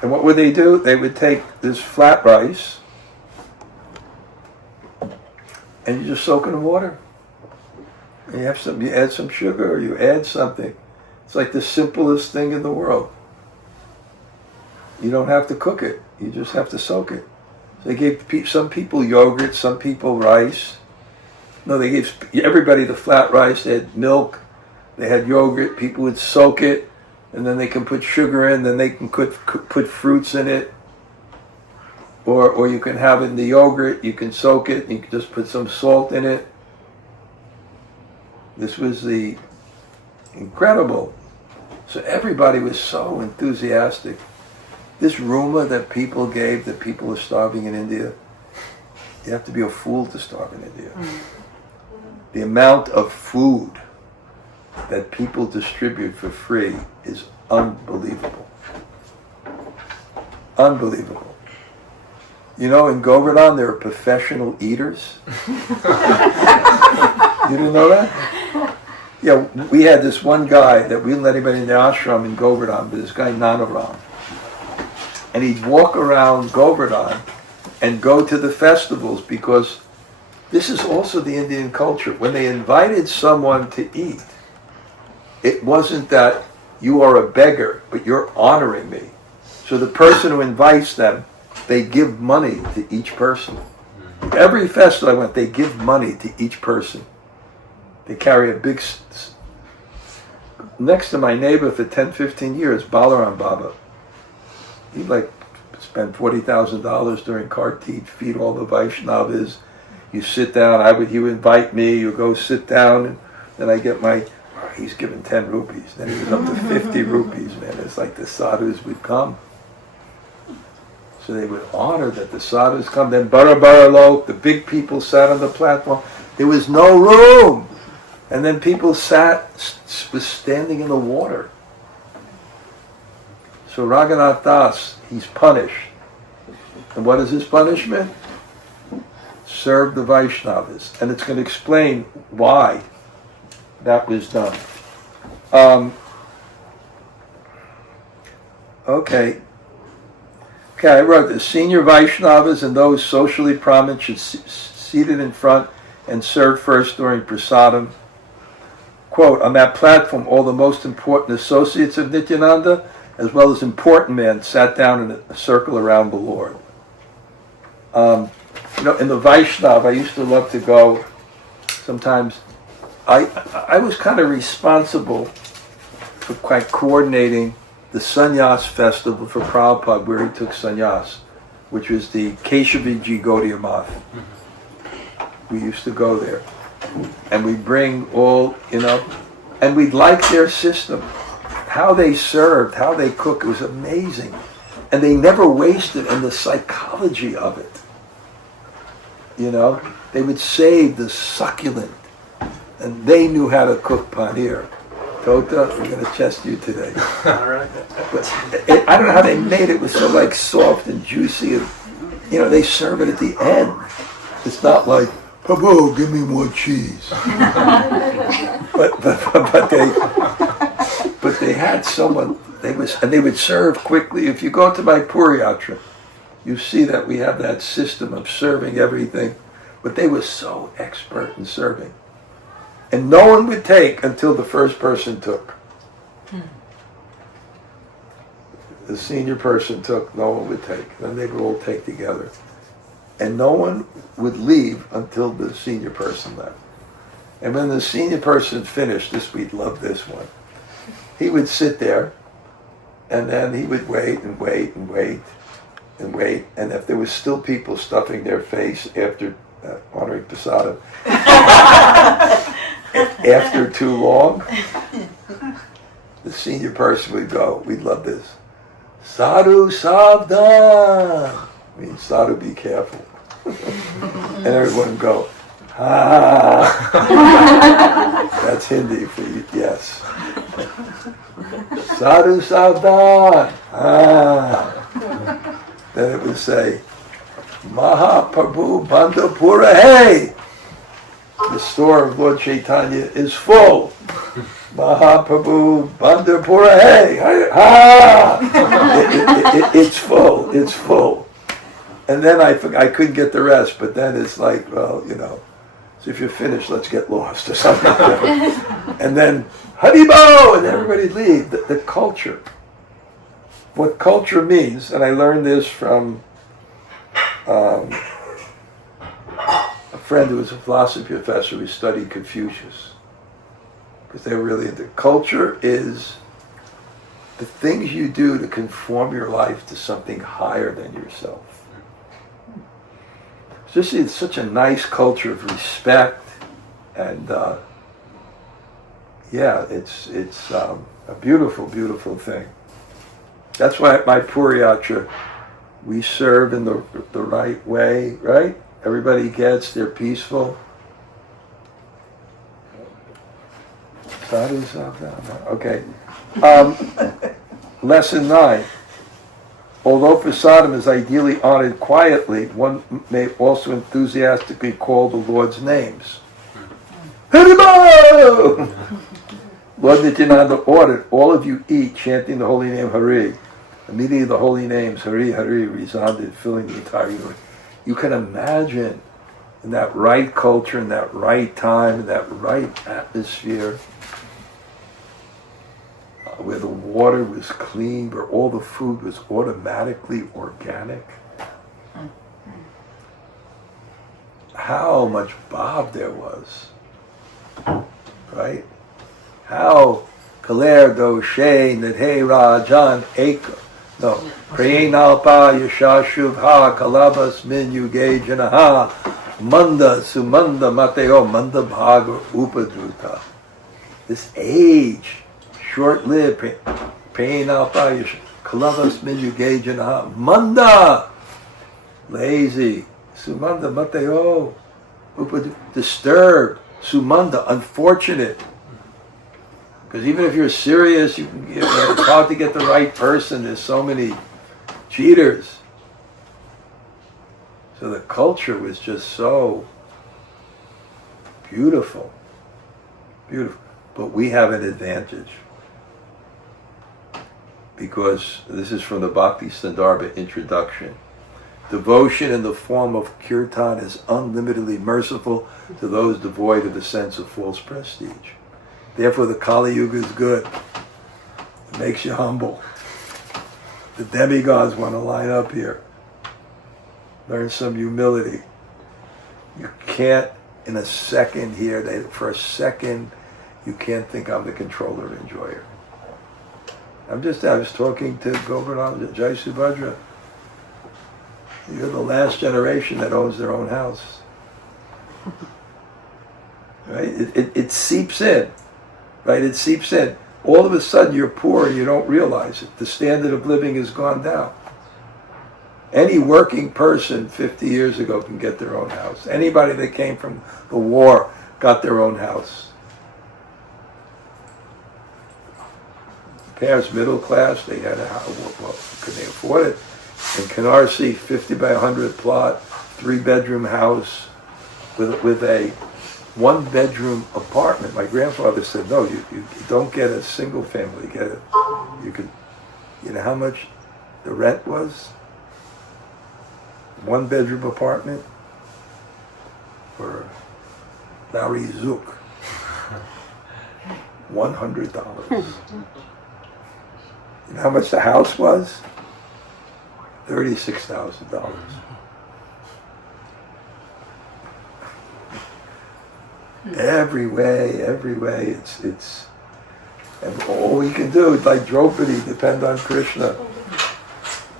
And what would they do? They would take this flat rice and you just soak it in water. And you add some sugar or you add something. It's like the simplest thing in the world. You don't have to cook it. You just have to soak it. So they gave some people yogurt, some people rice. No, they gave everybody the flat rice. They had milk. They had yogurt. People would soak it, and then they can put sugar in. Then they can put fruits in it. Or you can have it in the yogurt. You can soak it. And you can just put some salt in it. This was the incredible. So everybody was so enthusiastic. This rumor that people gave that people are starving in India, you have to be a fool to starve in India. The amount of food that people distribute for free is unbelievable. Unbelievable. You know, in Govardhan there are professional eaters. You didn't know that? Yeah, we had this one guy that we didn't let anybody in the ashram in Govardhan, but this guy Nanaram. And he'd walk around Govardhan and go to the festivals, because this is also the Indian culture. When they invited someone to eat, it wasn't that you are a beggar, but you're honoring me. So the person who invites them, they give money to each person. Every festival I went, they give money to each person. They carry a big... Next to my neighbor for 10, 15 years, Balaram Baba. He'd like spend $40,000 during Kartik, feed all the Vaishnavas. You sit down, he would invite me, you go sit down, and then I get he's given 10 rupees. Then he was up to 50 rupees, man. It's like the sadhus would come. So they would honor that the sadhus come. Then Bara the big people sat on the platform. There was no room. And then people was standing in the water. So Raghunath Das, he's punished. And what is his punishment? Serve the Vaishnavas. And it's going to explain why that was done. Okay, I wrote this. Senior Vaishnavas and those socially prominent should seated in front and serve first during prasadam. Quote, on that platform, all the most important associates of Nityananda, as well as important men, sat down in a circle around the Lord. In the Vaishnav, I used to love to go. Sometimes I was kind of responsible for coordinating the sannyas festival for Prabhupada, where he took sannyas, which was the Keshaviji Gaudiya Math. We used to go there. And we'd bring all, and we'd like their system. How they served, how they cooked, it was amazing. And they never wasted in the psychology of it. They would save the succulent. And they knew how to cook paneer. Tota, we're going to test you today. All right. But I don't know how they made it. It was so soft and juicy. And, they serve it at the end. It's not like, Papa, give me more cheese. but they had someone. They would serve quickly. If you go to my Puri Yatra, you see that we have that system of serving everything, but they were so expert in serving. And no one would take until the first person took. The senior person took, no one would take. Then they would all take together. And no one would leave until the senior person left. And when the senior person finished, we'd love this one. He would sit there, and then he would wait and wait and wait and wait. And if there was still people stuffing their face after honoring Prasadam, after too long, the senior person would go, we'd love this, Sadhu Savdan. I mean, Sadhu, be careful. And everyone would go, ah. That's Hindi for you, yes. Sadhu Savdan. Ah. Then it would say, Mahaprabhu Bandapura Hey. The store of Lord Chaitanya is full. Mahaprabhu Bandapura Hey. Ah. It's full. It's full. And then I couldn't get the rest, but then it's like, well, so if you're finished, let's get lost or something. And then, Haribo! And everybody'd leave. The culture. What culture means, and I learned this from a friend who was a philosophy professor who studied Confucius. Because they were really into culture is the things you do to conform your life to something higher than yourself. It's such a nice culture of respect, and it's a beautiful, beautiful thing. That's why at my Puri Yatra, we serve in the right way, right? Everybody gets, they're peaceful. Okay. Lesson 9. Although prasadam is ideally honored quietly, one may also enthusiastically call the Lord's names. Haribo! Lord Nityananda ordered, all of you eat, chanting the holy name Hari. Immediately the holy names Hari Hari resounded, filling the entire universe. You can imagine in that right culture, in that right time, in that right atmosphere, where the water was clean, where all the food was automatically organic. How much Bob there was, right? How Kaler do She Nadhe Rajan Eka. No. Prayenalpa Yashashubha Kalabas Min Yuge Janaha Manda Sumanda Mateo Manda Bhaga Upadruta. This age, short-lived, Prayenalpa Kalabas Min Yuge Janaha Manda, lazy, Sumanda Mateo Upadruta, disturbed, Sumanda, unfortunate. Because even if you're serious, it's hard to get the right person. There's so many cheaters. So the culture was just so beautiful. Beautiful. But we have an advantage. Because this is from the Bhakti Sandarbha introduction. Devotion in the form of kirtan is unlimitedly merciful to those devoid of the sense of false prestige. Therefore, the Kali Yuga is good. It makes you humble. The demigods want to line up here. Learn some humility. You can't, in a second here, for a second, you can't think I'm the controller and enjoyer. I was talking to Govardhan Jai Subhadra. You're the last generation that owns their own house. Right? It seeps in. Right? It seeps in. All of a sudden you're poor and you don't realize it. The standard of living has gone down. Any working person 50 years ago can get their own house. Anybody that came from the war got their own house. Parents, middle class, they had a house. Well, could they afford it? In Canarsie, 50 by 100 plot, 3-bedroom house with a 1-bedroom apartment. My grandfather said, no, you don't get a single family, get it. You know how much the rent was? one-bedroom apartment for Larry Zook. $100. You know how much the house was? $36,000. Every way, it's, and all we can do is like Draupadi, depend on Krishna.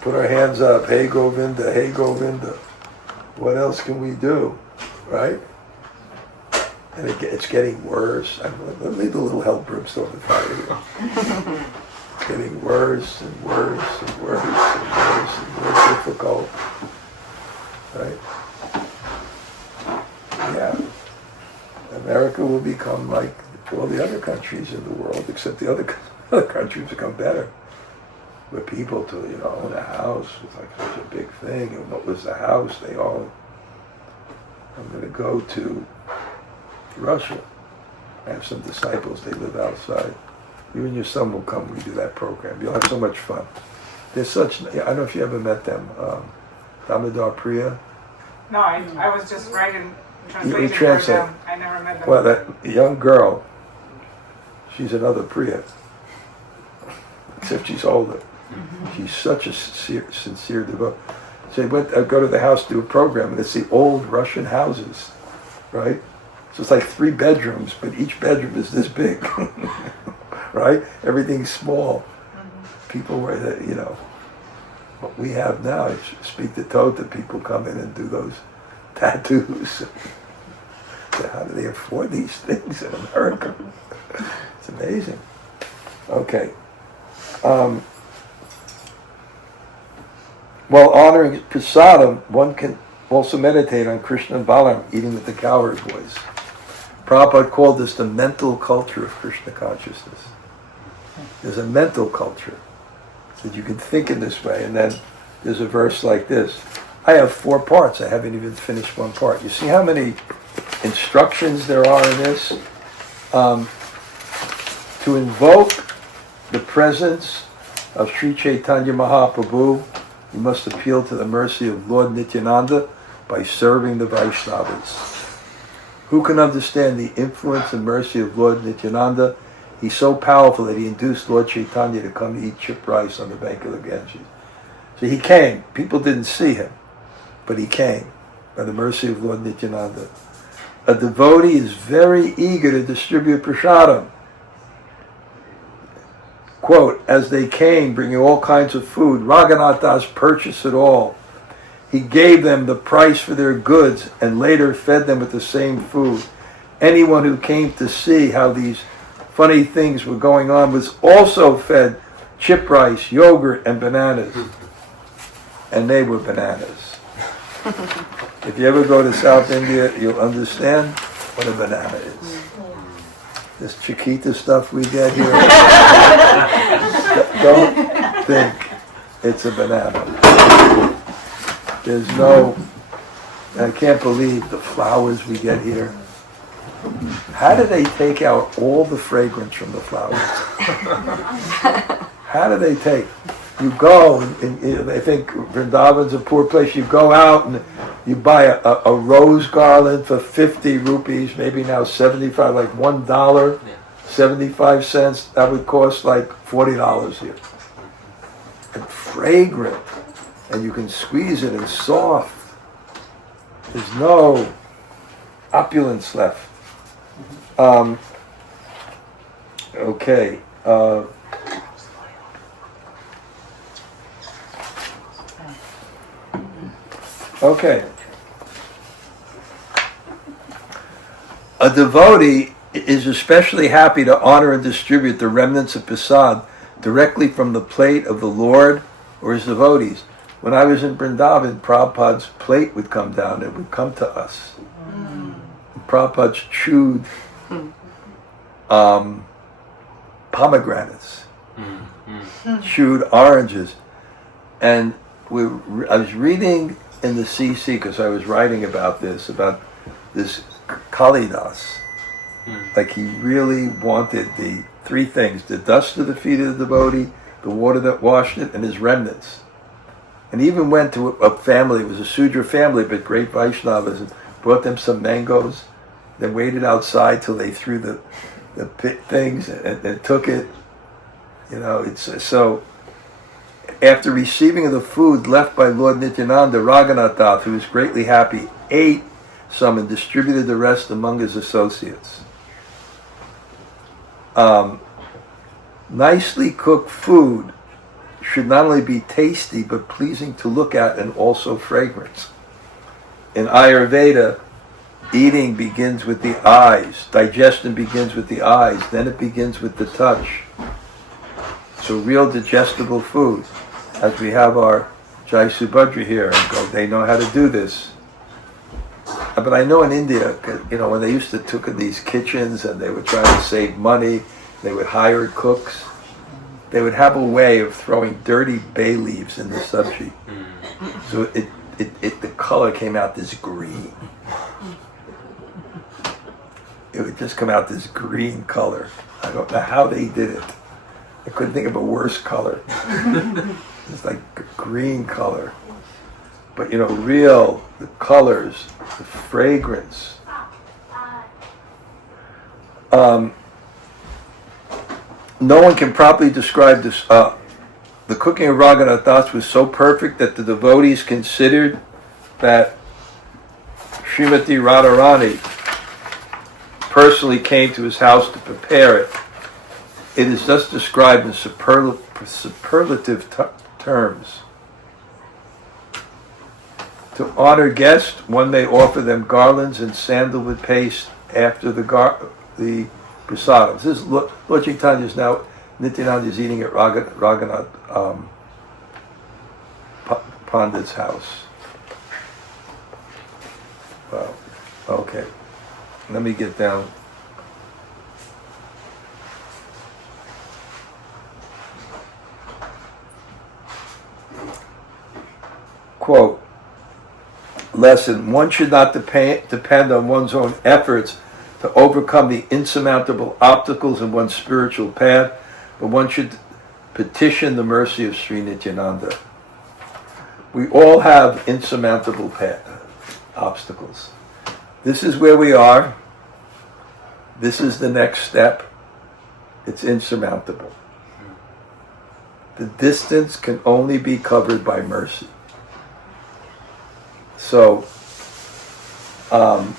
Put our hands up, hey Govinda, hey Govinda. What else can we do, right? And it's getting worse. Let me do a little help brimstone to fire here. It's getting worse and worse and worse and worse and more difficult, right? Yeah. America will become like all the other countries in the world, except the other countries become better. Where people to own a house was like such a big thing, and what was the house they owned? I'm going to go to Russia. I have some disciples; they live outside. You and your son will come. We do that program. You'll have so much fun. They're such. I don't know if you ever met them. Damodar Priya. No, I was just writing, translating for translate. them. I never met them. Well, that young girl, she's another Priya, except she's older. She's such a sincere devotee. So I go to the house to do a program, and it's the old Russian houses, right? So it's like 3 bedrooms, but each bedroom is this big, right? Everything's small. People were, what we have now, I speak to Tota, people come in and do those tattoos. So how do they afford these things in America? It's amazing. Okay. While honoring prasadam, one can also meditate on Krishna and Balaram eating with the cowherd boys. Prabhupada called this the mental culture of Krishna consciousness. There's a mental culture, so that you can think in this way. And then there's a verse like this. I have 4 parts. I haven't even finished one part. You see how many instructions there are in this? To invoke the presence of Sri Chaitanya Mahaprabhu, you must appeal to the mercy of Lord Nityananda by serving the Vaishnavas. Who can understand the influence and mercy of Lord Nityananda? He's so powerful that he induced Lord Chaitanya to come eat chip rice on the bank of the Ganges. So he came. People didn't see him, but he came by the mercy of Lord Nityananda. A devotee is very eager to distribute prasadam. Quote, as they came, bringing all kinds of food, Raghunath Das purchased it all. He gave them the price for their goods and later fed them with the same food. Anyone who came to see how these funny things were going on was also fed chip rice, yogurt, and bananas. And they were bananas. If you ever go to South India, you'll understand what a banana is. This Chiquita stuff we get here, don't think it's a banana. There's no, I can't believe the flowers we get here. How do they take out all the fragrance from the flowers? How do they take? You go, and they think Vrindavan's a poor place. You go out and you buy a rose garland for 50 rupees, maybe now 75, like $1, 75 cents. That would cost like $40 here. And fragrant, and you can squeeze it and soft. There's no opulence left. Okay. Okay. A devotee is especially happy to honor and distribute the remnants of prasad directly from the plate of the Lord or his devotees. When I was in Vrindavan, Prabhupada's plate would come down. It would come to us. Prabhupada chewed pomegranates, chewed oranges. And I was reading in the CC, because I was writing about this Kalidas. Like he really wanted the 3 things: the dust of the feet of the devotee, the water that washed it, and his remnants. And even went to a family, it was a Sudra family, but great Vaishnavas, and brought them some mangoes, then waited outside till they threw the things and took it. You know, it's so. After receiving the food left by Lord Nityananda, Raghunath Das, who was greatly happy, ate some and distributed the rest among his associates. Nicely cooked food should not only be tasty but pleasing to look at and also fragrance. In Ayurveda, eating begins with the eyes, digestion begins with the eyes, then it begins with the touch. So real digestible food, as we have our Jai Subhadra here, and they know how to do this. But I know in India, you know, when they used to cook in these kitchens and they were trying to save money, they would hire cooks. They would have a way of throwing dirty bay leaves in the sabji. So the color came out this green. It would just come out this green color. I don't know how they did it. I couldn't think of a worse color. It's like green color. But you know, the colors, the fragrance. No one can properly describe this. The cooking of Raghunath Das was so perfect that the devotees considered that Srimati Radharani personally came to his house to prepare it. It is thus described in superlative terms. To honor guests, one may offer them garlands and sandalwood paste after the prasadam. This is Lord Chaitanya is now, Nityananda is eating at Raghunath Pandit's house. Wow. Okay. Let me get down. Quote, lesson, one should not depend on one's own efforts to overcome the insurmountable obstacles in one's spiritual path, but one should petition the mercy of Sri Nityananda. We all have insurmountable obstacles. This is where we are. This is the next step. It's insurmountable. The distance can only be covered by mercy. So, one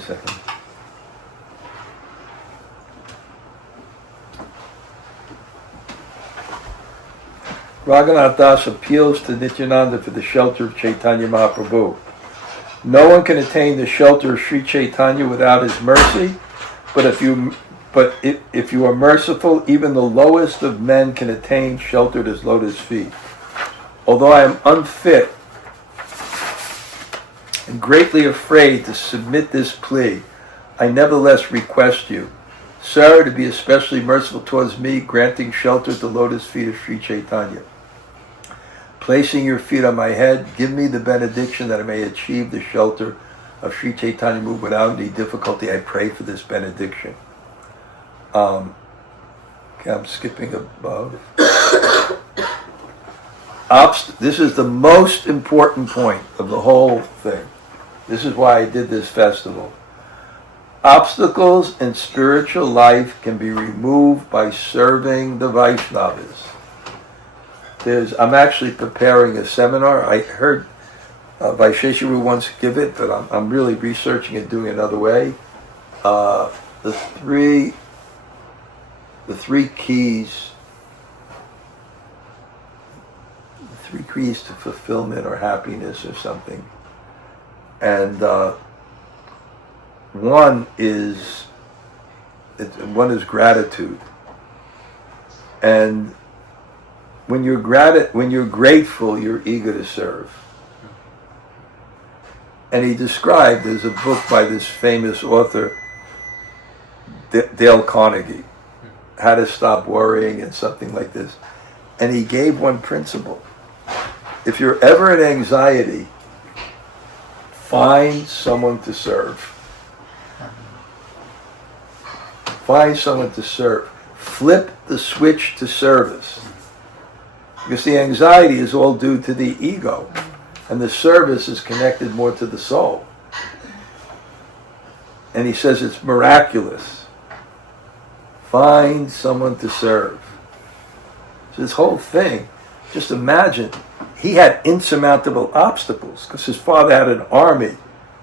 second. Raghunath Das appeals to Nityananda for the shelter of Chaitanya Mahaprabhu. No one can attain the shelter of Sri Chaitanya without his mercy, but if you are merciful, even the lowest of men can attain shelter at his lotus feet. Although I am unfit and greatly afraid to submit this plea, I nevertheless request you, Sir, to be especially merciful towards me, granting shelter at the lotus feet of Sri Chaitanya. Placing your feet on my head, give me the benediction that I may achieve the shelter of Sri Chaitanya Mahaprabhu without any difficulty. I pray for this benediction. Okay, I'm skipping above. This is the most important point of the whole thing. This is why I did this festival. Obstacles in spiritual life can be removed by serving the Vaishnavas. I'm actually preparing a seminar. I heard Vaishesharu once give it, but I'm really researching and doing it another way. The three keys to fulfillment or happiness or something. And one is gratitude. And when you're grateful, you're eager to serve. And he described, there's a book by this famous author, Dale Carnegie, How to Stop Worrying and something like this. And he gave one principle. If you're ever in anxiety, find someone to serve. Find someone to serve. Flip the switch to service. Because the anxiety is all due to the ego, and the service is connected more to the soul. And he says it's miraculous. Find someone to serve. So this whole thing, just imagine, he had insurmountable obstacles because his father had an army.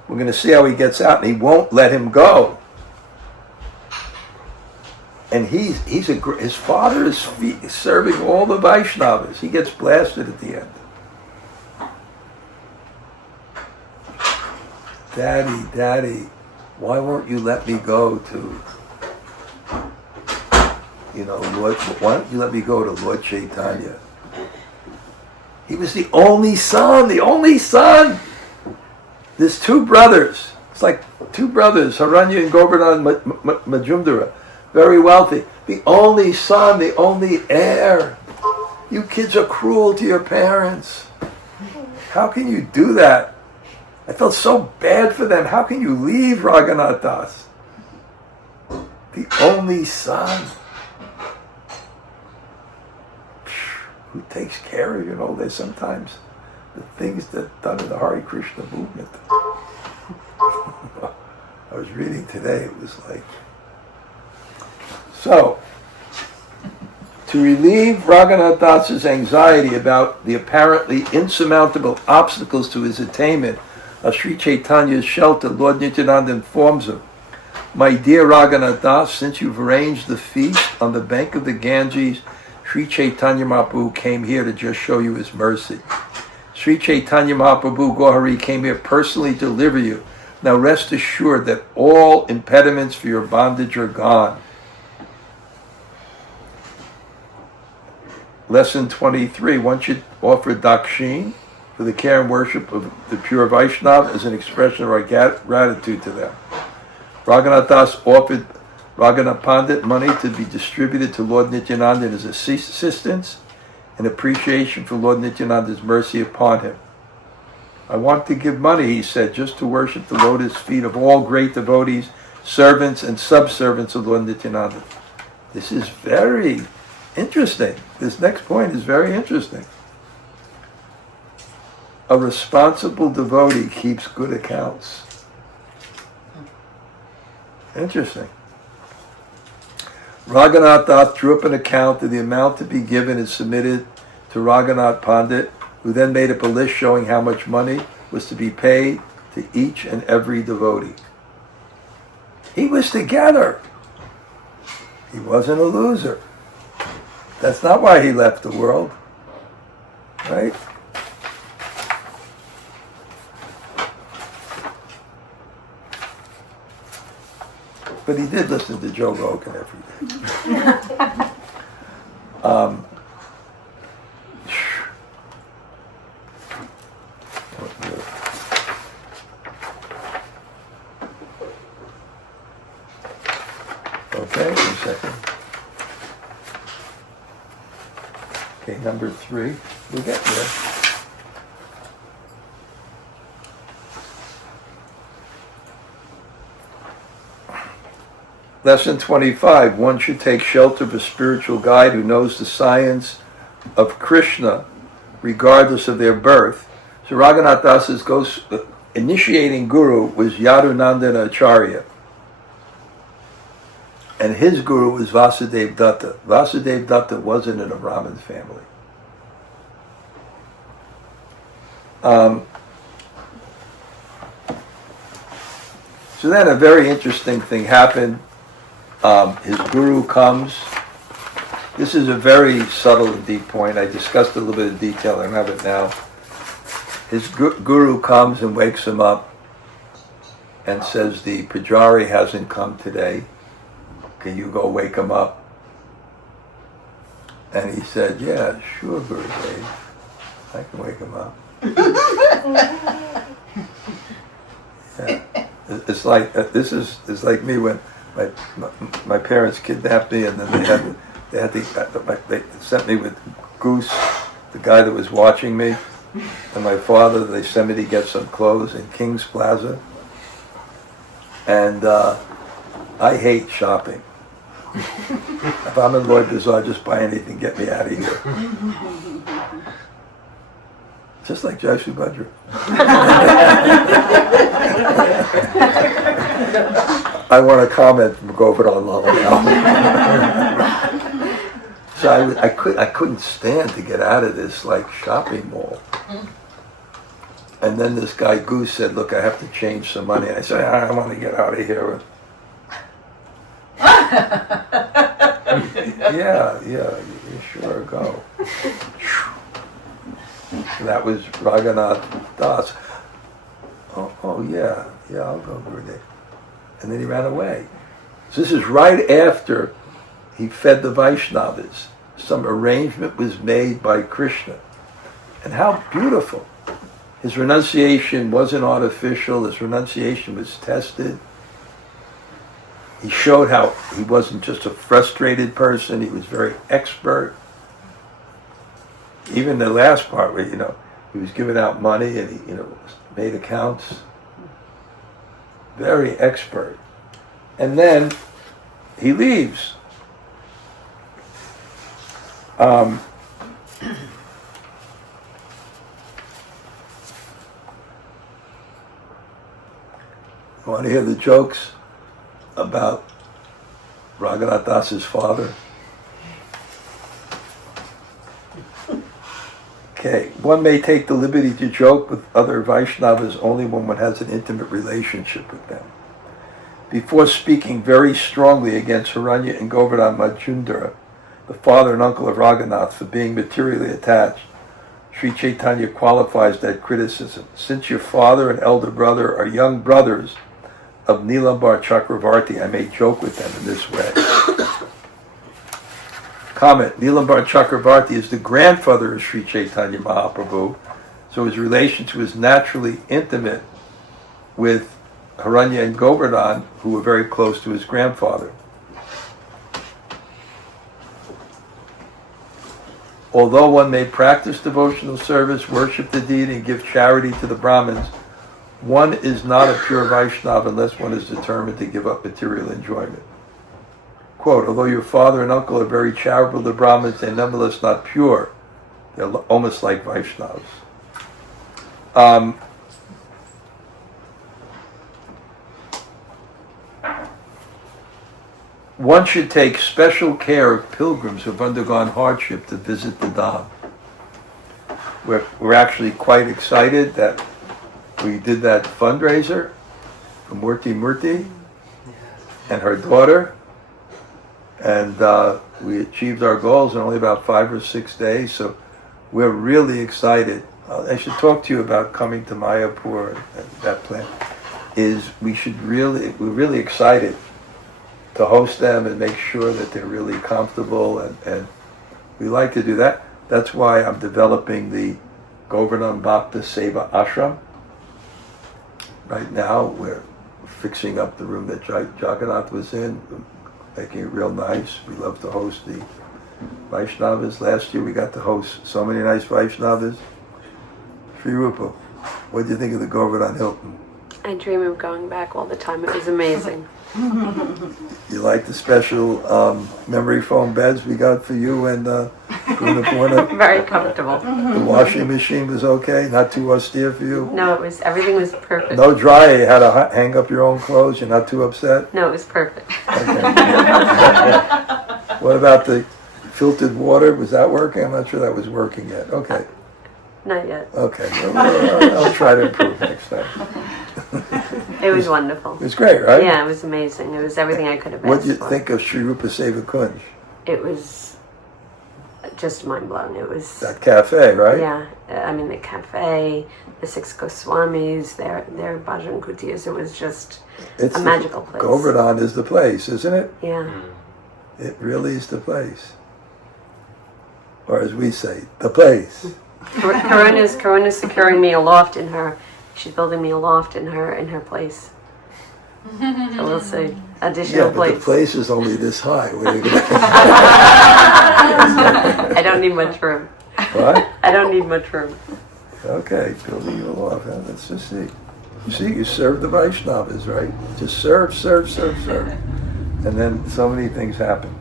We're going to see how he gets out, and he won't let him go. And his father is serving all the Vaishnavas. He gets blasted at the end. Daddy, why won't you let me go to, Lord, why don't you let me go to Lord Chaitanya? He was the only son. There's two brothers. It's like two brothers, Haranya and Govardhan Majumdara. Very wealthy. The only son, the only heir. You kids are cruel to your parents. How can you do that? I felt so bad for them. How can you leave Raghunath Das? The only son. Who takes care of you? There's sometimes the things that done in the Hare Krishna movement. I was reading today, it was like, so, to relieve Raghunath Das's anxiety about the apparently insurmountable obstacles to his attainment of Sri Chaitanya's shelter, Lord Nityananda informs him, "My dear Raghunath Das, since you've arranged the feast on the bank of the Ganges, Sri Chaitanya Mahaprabhu came here to just show you his mercy. Sri Chaitanya Mahaprabhu Gohari came here personally to deliver you. Now rest assured that all impediments for your bondage are gone." Lesson 23, one should offer dakshin for the care and worship of the pure Vaishnava as an expression of our gratitude to them. Raghunath Das offered Raghunath Pandit money to be distributed to Lord Nityananda and his assistants in appreciation for Lord Nityananda's mercy upon him. "I want to give money," he said, "just to worship the lotus feet of all great devotees, servants and subservants of Lord Nityananda." This is very interesting. This next point is very interesting. A responsible devotee keeps good accounts. Interesting. Raghunath Das drew up an account of the amount to be given and submitted to Raghunath Pandit, who then made up a list showing how much money was to be paid to each and every devotee. He was together. He wasn't a loser. That's not why he left the world, right? But he did listen to Joe Rogan every day. Okay, one second. Okay, number 3. We'll get there. Lesson 25. One should take shelter of a spiritual guide who knows the science of Krishna, regardless of their birth. So Raghunath Das's initiating guru was Yadunandana Acharya. And his guru was Vasudev Datta. Vasudev Datta wasn't in a Brahmin family. So then a very interesting thing happened. His guru comes. This is a very subtle and deep point. I discussed a little bit of detail. I don't have it now. His guru comes and wakes him up and says, "The Pujari hasn't come today. Can you go wake him up?" And he said, "Yeah, sure, Gurudev. I can wake him up." Yeah. It's like it's like me when my parents kidnapped me, and then they sent me with Goose, the guy that was watching me, and my father. They sent me to get some clothes in King's Plaza, and I hate shopping. If I'm in Lloyd Bazaar, just buy anything, get me out of here. Just like Joshua Budra. I want a comment from Govardhan Lala now. So I couldn't stand to get out of this like shopping mall. And then this guy Goose said, "Look, I have to change some money." I said, "I want to get out of here." Yeah, you sure go. That was Raghunath Das. Oh yeah, I'll go, Gurudev. And then he ran away. So this is right after he fed the Vaishnavas. Some arrangement was made by Krishna. And how beautiful. His renunciation wasn't artificial. His renunciation was tested. He showed how he wasn't just a frustrated person. He was very expert. Even the last part where, he was giving out money and he, made accounts. Very expert. And then he leaves. You want to hear the jokes about Raghunath Das's father? Okay, one may take the liberty to joke with other Vaishnavas only when one has an intimate relationship with them. Before speaking very strongly against Haranya and Govardhan Majumdara, the father and uncle of Raghunath, for being materially attached, Sri Chaitanya qualifies that criticism. Since your father and elder brother are young brothers of Nilambar Chakravarti, I may joke with them in this way. Comment, Nilambar Chakravarti is the grandfather of Sri Chaitanya Mahaprabhu, so his relations was naturally intimate with Haranya and Govardhan, who were very close to his grandfather. Although one may practice devotional service, worship the deity, and give charity to the Brahmins, one is not a pure Vaishnava unless one is determined to give up material enjoyment. Quote, although your father and uncle are very charitable to the Brahmins, they're nonetheless not pure. They're almost like Vaishnavas. One should take special care of pilgrims who have undergone hardship to visit the Dham. We're actually quite excited that we did that fundraiser for Murti and her daughter, and we achieved our goals in only about 5 or 6 days, so we're really excited. I should talk to you about coming to Mayapur, and that plan. We're really excited to host them and make sure that they're really comfortable, and we like to do that. That's why I'm developing the Govardhan Bhakta Seva Ashram. Right now we're fixing up the room that Jagannath was in, making it real nice. We love to host the Vaishnavas. Last year we got to host so many nice Vaishnavas. Sri Rupa, what do you think of the Govardhan Hilton? I dream of going back all the time. It was amazing. You like the special memory foam beds we got for you and Purna? Very comfortable. The washing machine was okay, not too austere for you? No, everything was perfect. No dryer, you had to hang up your own clothes, you're not too upset? No, it was perfect. Okay. What about the filtered water? Was that working? I'm not sure that was working yet. Okay. Not yet. Okay. Well, I'll try to improve next time. It was wonderful. It was great, right? Yeah, it was amazing. It was everything I could have asked What do you for. think of Sri Rupa Seva Kunj? It was just mind-blowing. It was... That cafe, right? Yeah. I mean, the cafe, the 6 Goswamis, their bhajan kutiyas, it was just a magical place. Govardhan is the place, isn't it? Yeah. It really is the place. Or as we say, the place. Karuna's securing me a loft in her. She's building me a loft in her place. So we'll see. Additional But place. the place is only this high. Where are you gonna... I don't need much room. What? I don't need much room. Okay, building you a loft. Let's just see. You see, you serve the Vaishnavas, right? Just serve. And then so many things happen.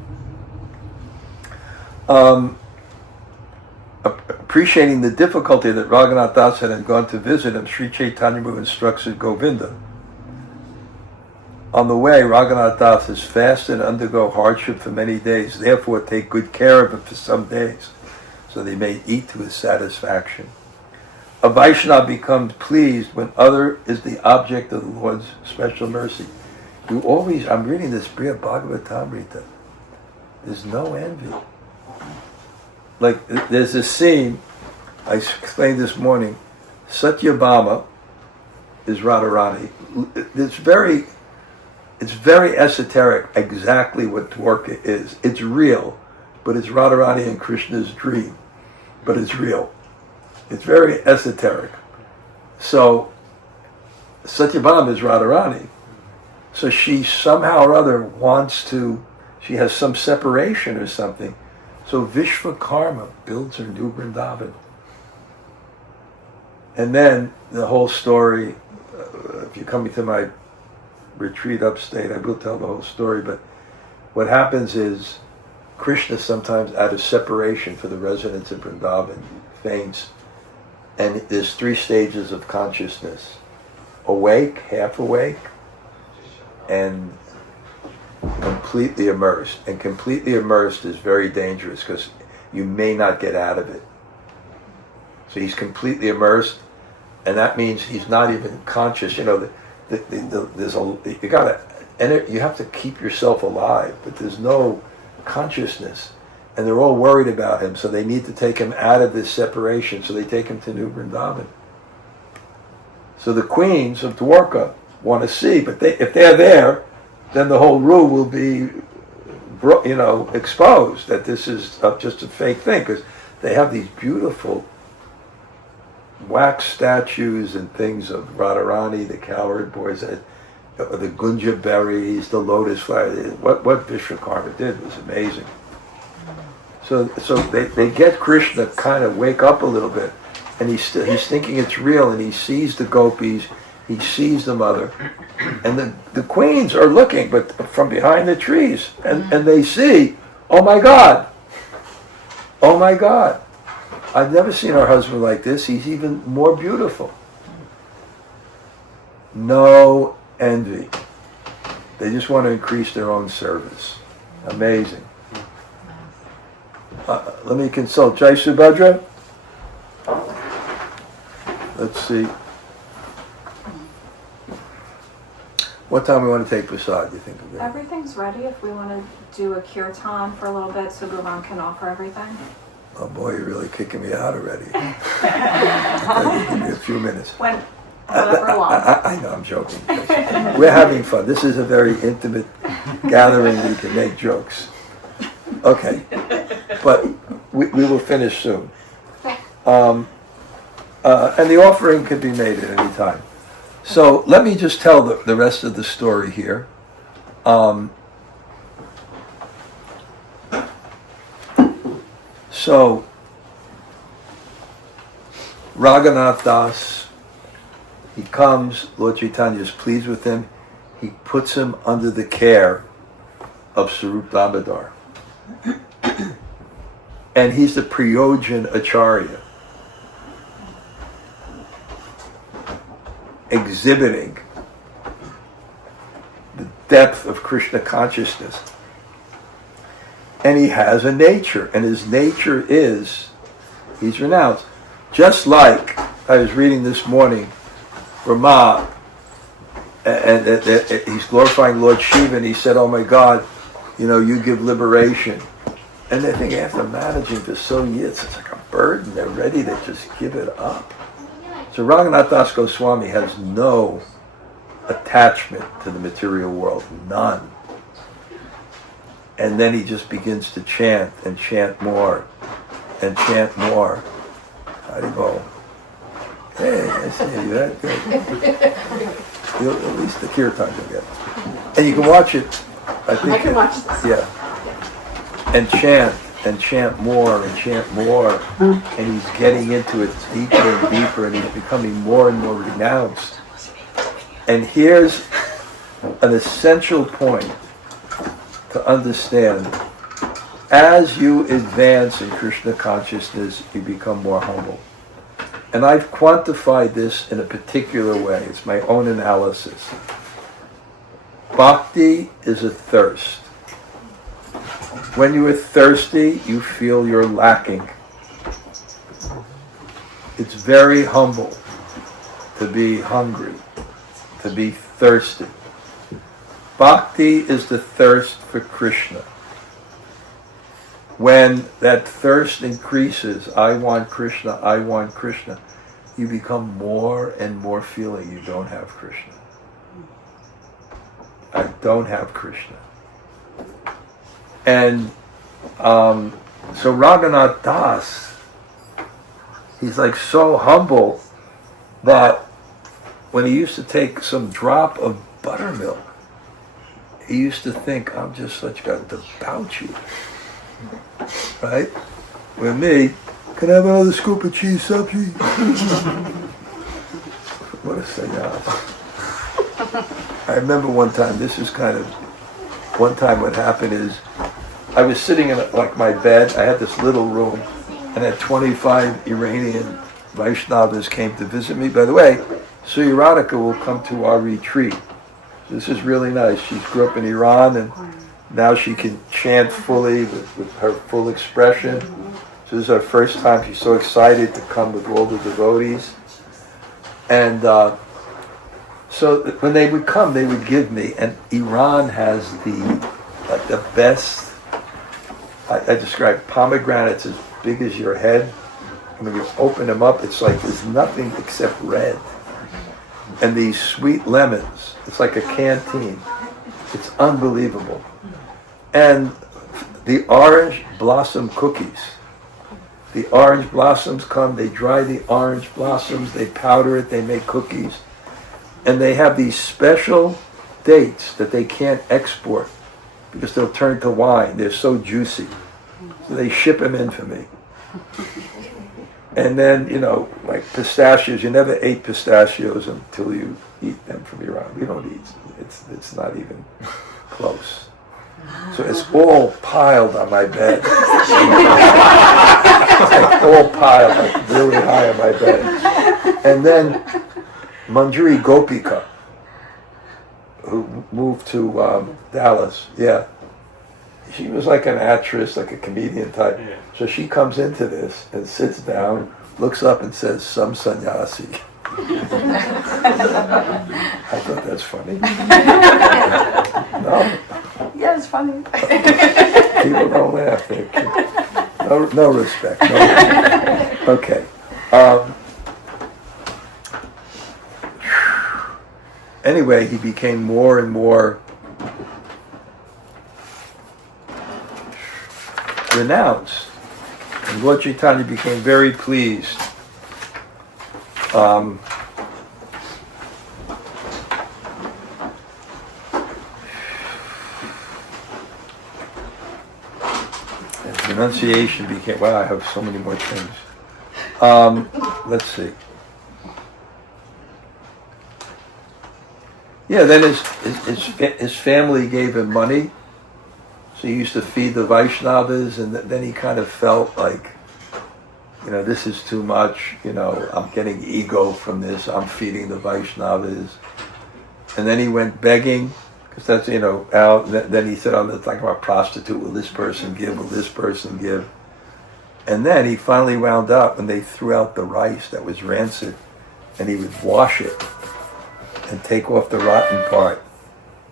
Appreciating the difficulty that Raghunath Das had gone to visit him, Sri Chaitanya Prabhu instructed Govinda. On the way, Raghunath Das is fasted and undergo hardship for many days. Therefore, take good care of him for some days, so they may eat to his satisfaction. A Vaishnava becomes pleased when other is the object of the Lord's special mercy. I'm reading this Priya Bhagavatamrita. There's no envy. Like, there's this scene, I explained this morning, Satyabhama is Radharani. It's very esoteric, exactly what Dwarka is. It's real, but it's Radharani and Krishna's dream. But it's real. It's very esoteric. So, Satyabhama is Radharani. So she somehow or other she has some separation or something. So Vishvakarma builds her new Vrindavan. And then the whole story, if you're coming to my retreat upstate, I will tell the whole story, but what happens is Krishna sometimes out of separation for the residents of Vrindavan faints, and there's 3 stages of consciousness: awake, half awake, and completely immersed. And completely immersed is very dangerous because you may not get out of it. So he's completely immersed, and that means he's not even conscious. You know, you have to keep yourself alive, but there's no consciousness, and they're all worried about him. So they need to take him out of this separation. So they take him to New Vrindavan. So the queens of Dwarka want to see, but if they're there, then the whole rule will be, exposed that this is just a fake thing, because they have these beautiful wax statues and things of Radharani, the cowherd boys, the gunja berries, the lotus flower. What Vishwakarma did was amazing. So they get Krishna kind of wake up a little bit, and he's thinking it's real, and he sees the gopis, he sees the mother, and the queens are looking, but from behind the trees, and they see, oh my God, I've never seen our husband like this. He's even more beautiful. No envy. They just want to increase their own service. Amazing. Let me consult. Jai Subhadra? Let's see. What time we want to take Prasad, do you think? Everything's ready if we want to do a kirtan for a little bit so Gurvan can offer everything. Oh boy, you're really kicking me out already. Give me a few minutes. However long. I know, I'm joking. We're having fun. This is a very intimate gathering. We can make jokes. Okay. But we will finish soon. And the offering could be made at any time. So let me just tell the rest of the story here. So Raghunath Das, he comes, Lord Chaitanya is pleased with him. He puts him under the care of Sarup Damodar. And he's the Prayojan Acharya, exhibiting the depth of Krishna consciousness. And he has a nature, and his nature is, he's renounced. Just like I was reading this morning, Brahma, and he's glorifying Lord Shiva, and he said, oh my God, you give liberation. And they think after managing for so years, it's like a burden. They're ready to just give it up. So Raghunath Das Goswami has no attachment to the material world, none. And then he just begins to chant and chant more and chant more. Haribol. Hey, I see you. That's good. At least the kirtan you'll get. And you can watch it. I can watch this. Yeah. And chant more and chant more. And he's getting into it deeper and deeper, and he's becoming more and more renounced. And here's an essential point to understand, as you advance in Krishna consciousness, you become more humble. And I've quantified this in a particular way. It's my own analysis. Bhakti is a thirst. When you are thirsty, you feel you're lacking. It's very humble to be hungry, to be thirsty. Bhakti is the thirst for Krishna. When that thirst increases, I want Krishna, you become more and more feeling you don't have Krishna. I don't have Krishna. And so Raghunath Das, he's like so humble that when he used to take some drop of buttermilk, he used to think, I'm just such a debauchee. Right? With me, can I have another scoop of cheese sabji? What a senyas. I remember one time what happened is, I was sitting in like my bed, I had this little room, and at 25 Iranian Vaishnavas came to visit me. By the way, Suyaradhika will come to our retreat. This is really nice. She grew up in Iran, and now she can chant fully with her full expression. So this is her first time. She's so excited to come with all the devotees. And so when they would come, they would give me, and Iran has the best, I describe pomegranates as big as your head. And when you open them up, it's like there's nothing except red. And these sweet lemons, it's like a canteen. It's unbelievable. And the orange blossom cookies. The orange blossoms come, they dry the orange blossoms, they powder it, they make cookies. And they have these special dates that they can't export because they'll turn to wine. They're so juicy. So they ship them in for me. And then, like pistachios, you never ate pistachios until you eat them from Iran. We don't eat, it's not even close. So it's all piled on my bed. Like all piled, like really high on my bed. And then Manjari Gopika, who moved to Dallas, she was like an actress, like a comedian type. Yeah. So she comes into this and sits down, looks up and says, "Some sannyasi." I thought that's funny. No? Yeah, it's funny. People don't laugh. No respect. No respect. Okay. Anyway, he became more and more renounced. And Lord Chaitanya became very pleased. And renunciation became, wow, I have so many more things. Let's see. Yeah, then his family gave him money. So he used to feed the Vaishnavas, and then he kind of felt like, this is too much, I'm getting ego from this, I'm feeding the Vaishnavas. And then he went begging, because that's, out. Then he said, I'm talking about prostitute, will this person give, will this person give? And then he finally wound up, and they threw out the rice that was rancid, and he would wash it and take off the rotten part,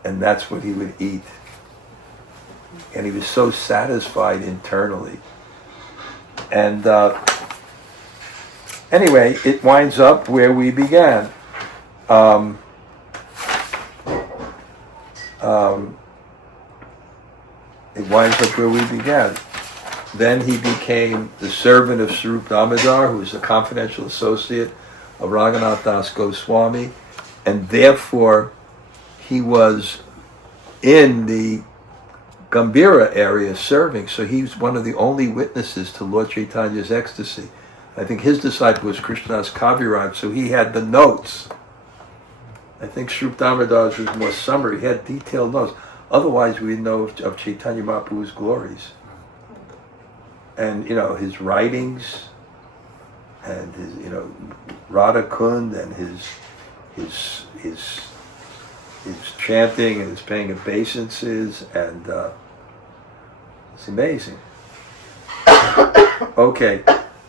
and that's what he would eat. And he was so satisfied internally. And anyway, it winds up where we began. It winds up where we began. Then he became the servant of Swarup Damodar, who was a confidential associate of Raghunath Das Goswami, and therefore he was in the Gambhira area serving, so he's one of the only witnesses to Lord Chaitanya's ecstasy. I think his disciple was Krishnadas Kaviraj, so he had the notes. I think Swarup Damodar's was more summary, he had detailed notes. Otherwise, we know of Chaitanya Mahaprabhu's glories. And, his writings, and his, Radha Kund, and his chanting, and his paying obeisances, and it's amazing. Okay,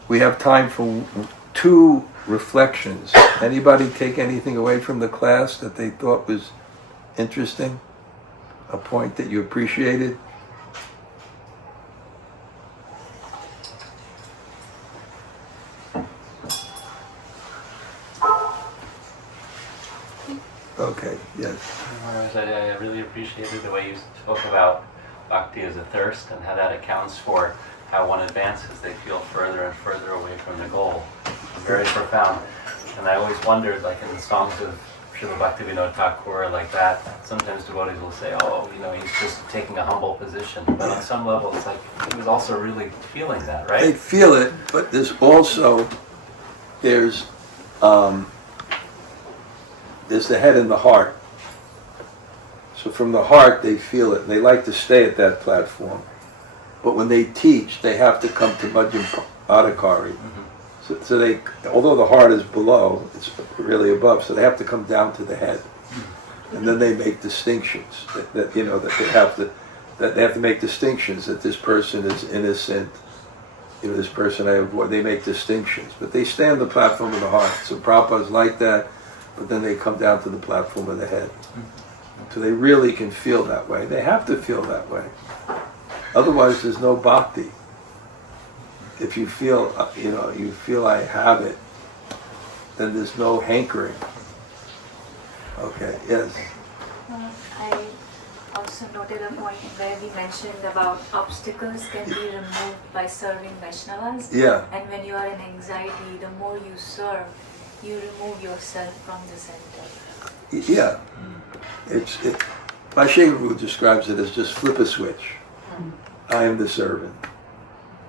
we have time for 2 reflections. Anybody take anything away from the class that they thought was interesting? A point that you appreciated? Okay, yes. I really appreciated the way you spoke about bhakti as a thirst and how that accounts for how one advances. They feel further and further away from the goal. Very profound. And I always wondered, like in the songs of Srila Bhaktivinoda Thakur, like that, sometimes devotees will say, oh, he's just taking a humble position. But on some level, it's like he was also really feeling that, right? They feel it, but there's the head and the heart. So from the heart, they feel it. They like to stay at that platform. But when they teach, they have to come to Madhyam Adhikari. So they, although the heart is below, it's really above. So they have to come down to the head, and then they make distinctions. That they have to make distinctions. That this person is innocent. This person I avoid. They make distinctions, but they stay on the platform of the heart. So Prabhupada is like that, but then they come down to the platform of the head. So they really can feel that way. They have to feel that way. Otherwise, there's no bhakti. If you feel, you feel I have it, then there's no hankering. Okay, yes. I also noted a point where we mentioned about obstacles can be removed by serving Vaishnavas. Yeah. And when you are in anxiety, the more you serve, you remove yourself from the center. Yeah. Vaishnavu describes it as just flip a switch. I am the servant.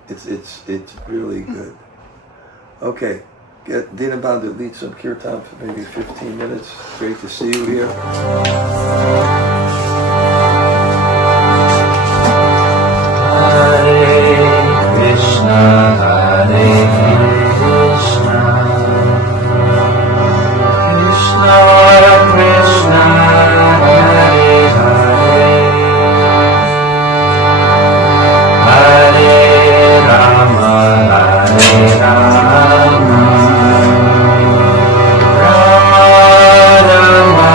It's really good. Okay, get Dinabandhu lead some kirtan for maybe 15 minutes. Great to see you here. Hare Krishna, Hare Krishna, Krishna Krishna, Hare Hare, Hare Rama, Hare Rama, Rama Rama,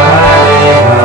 Hare Hare.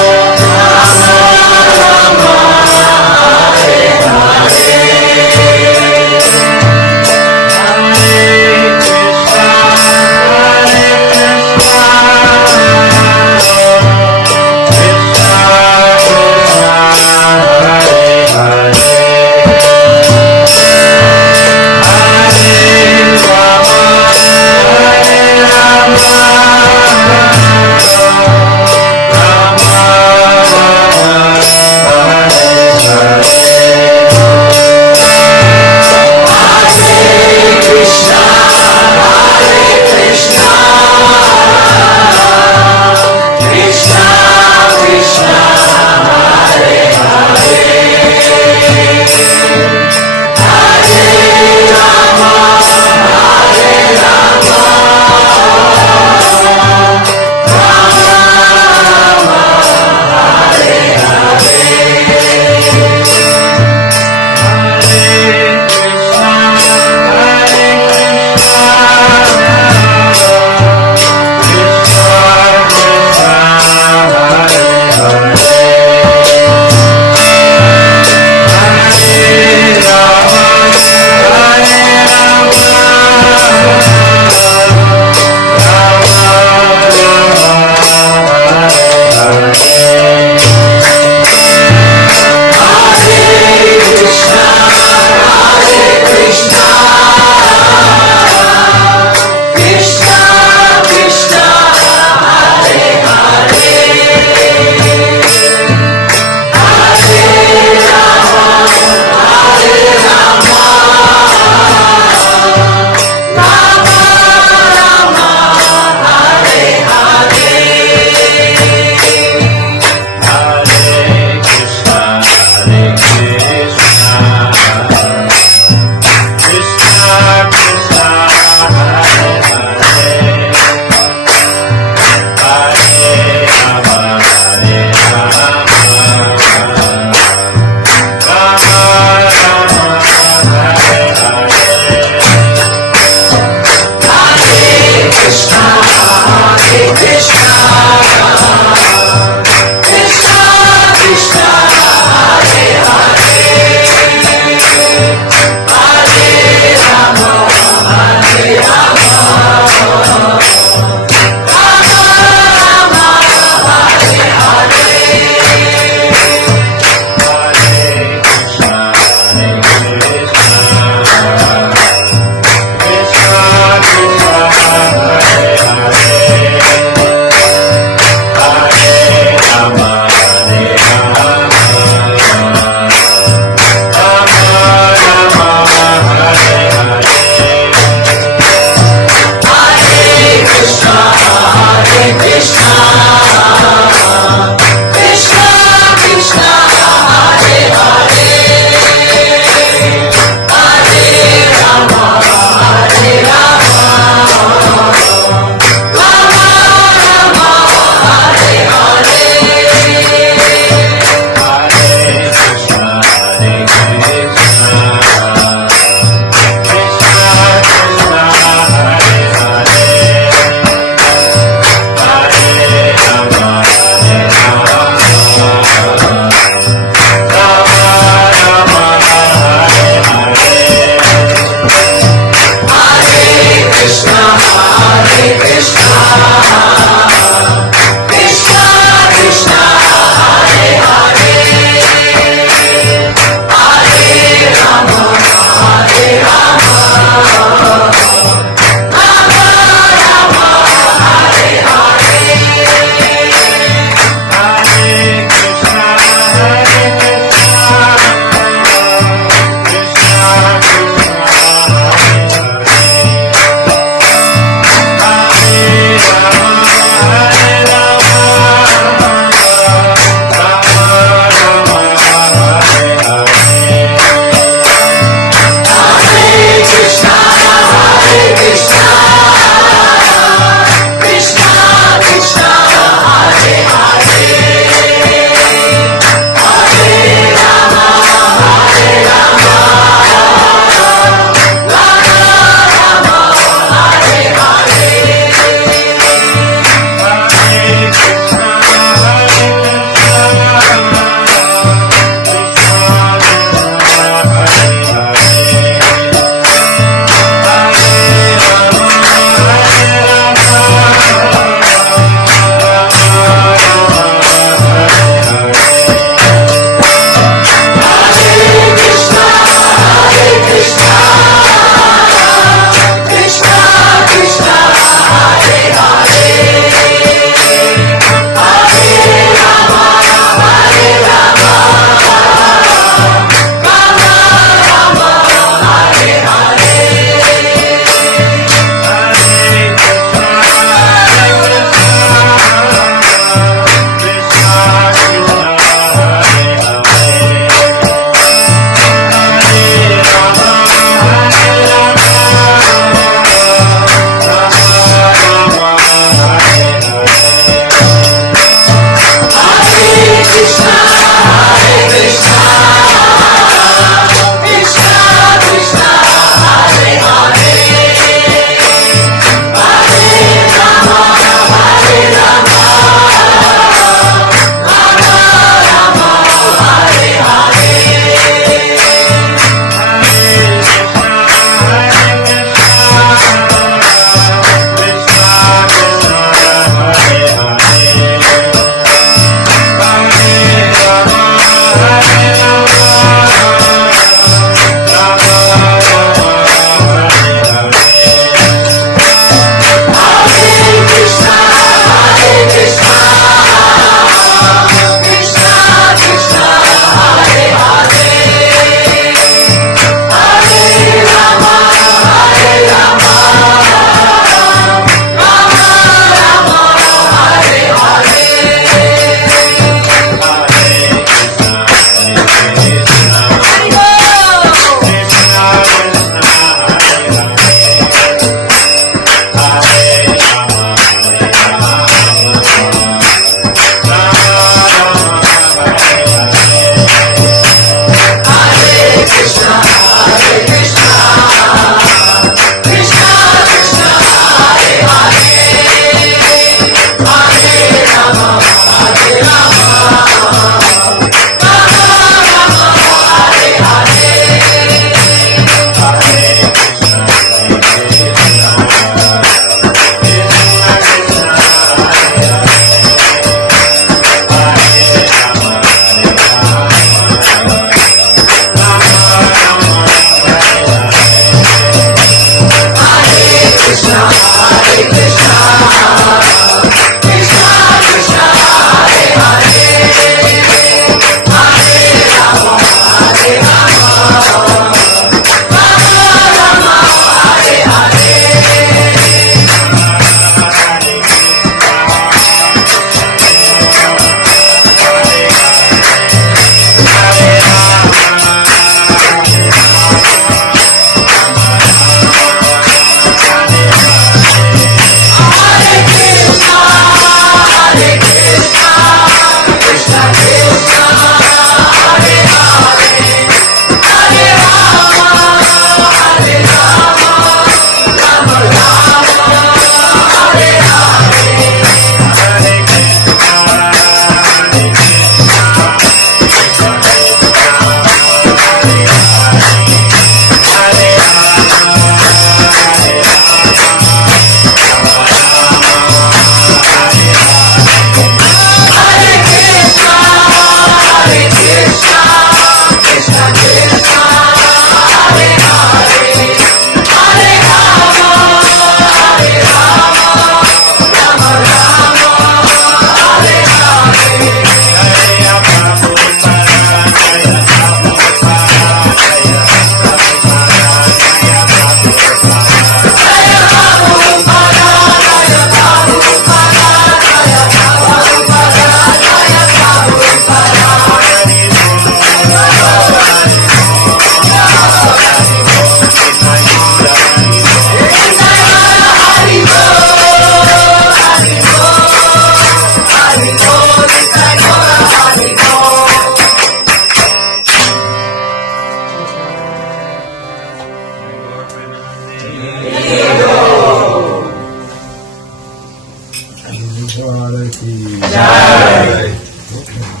Dhanurdhara Swami ki Jai.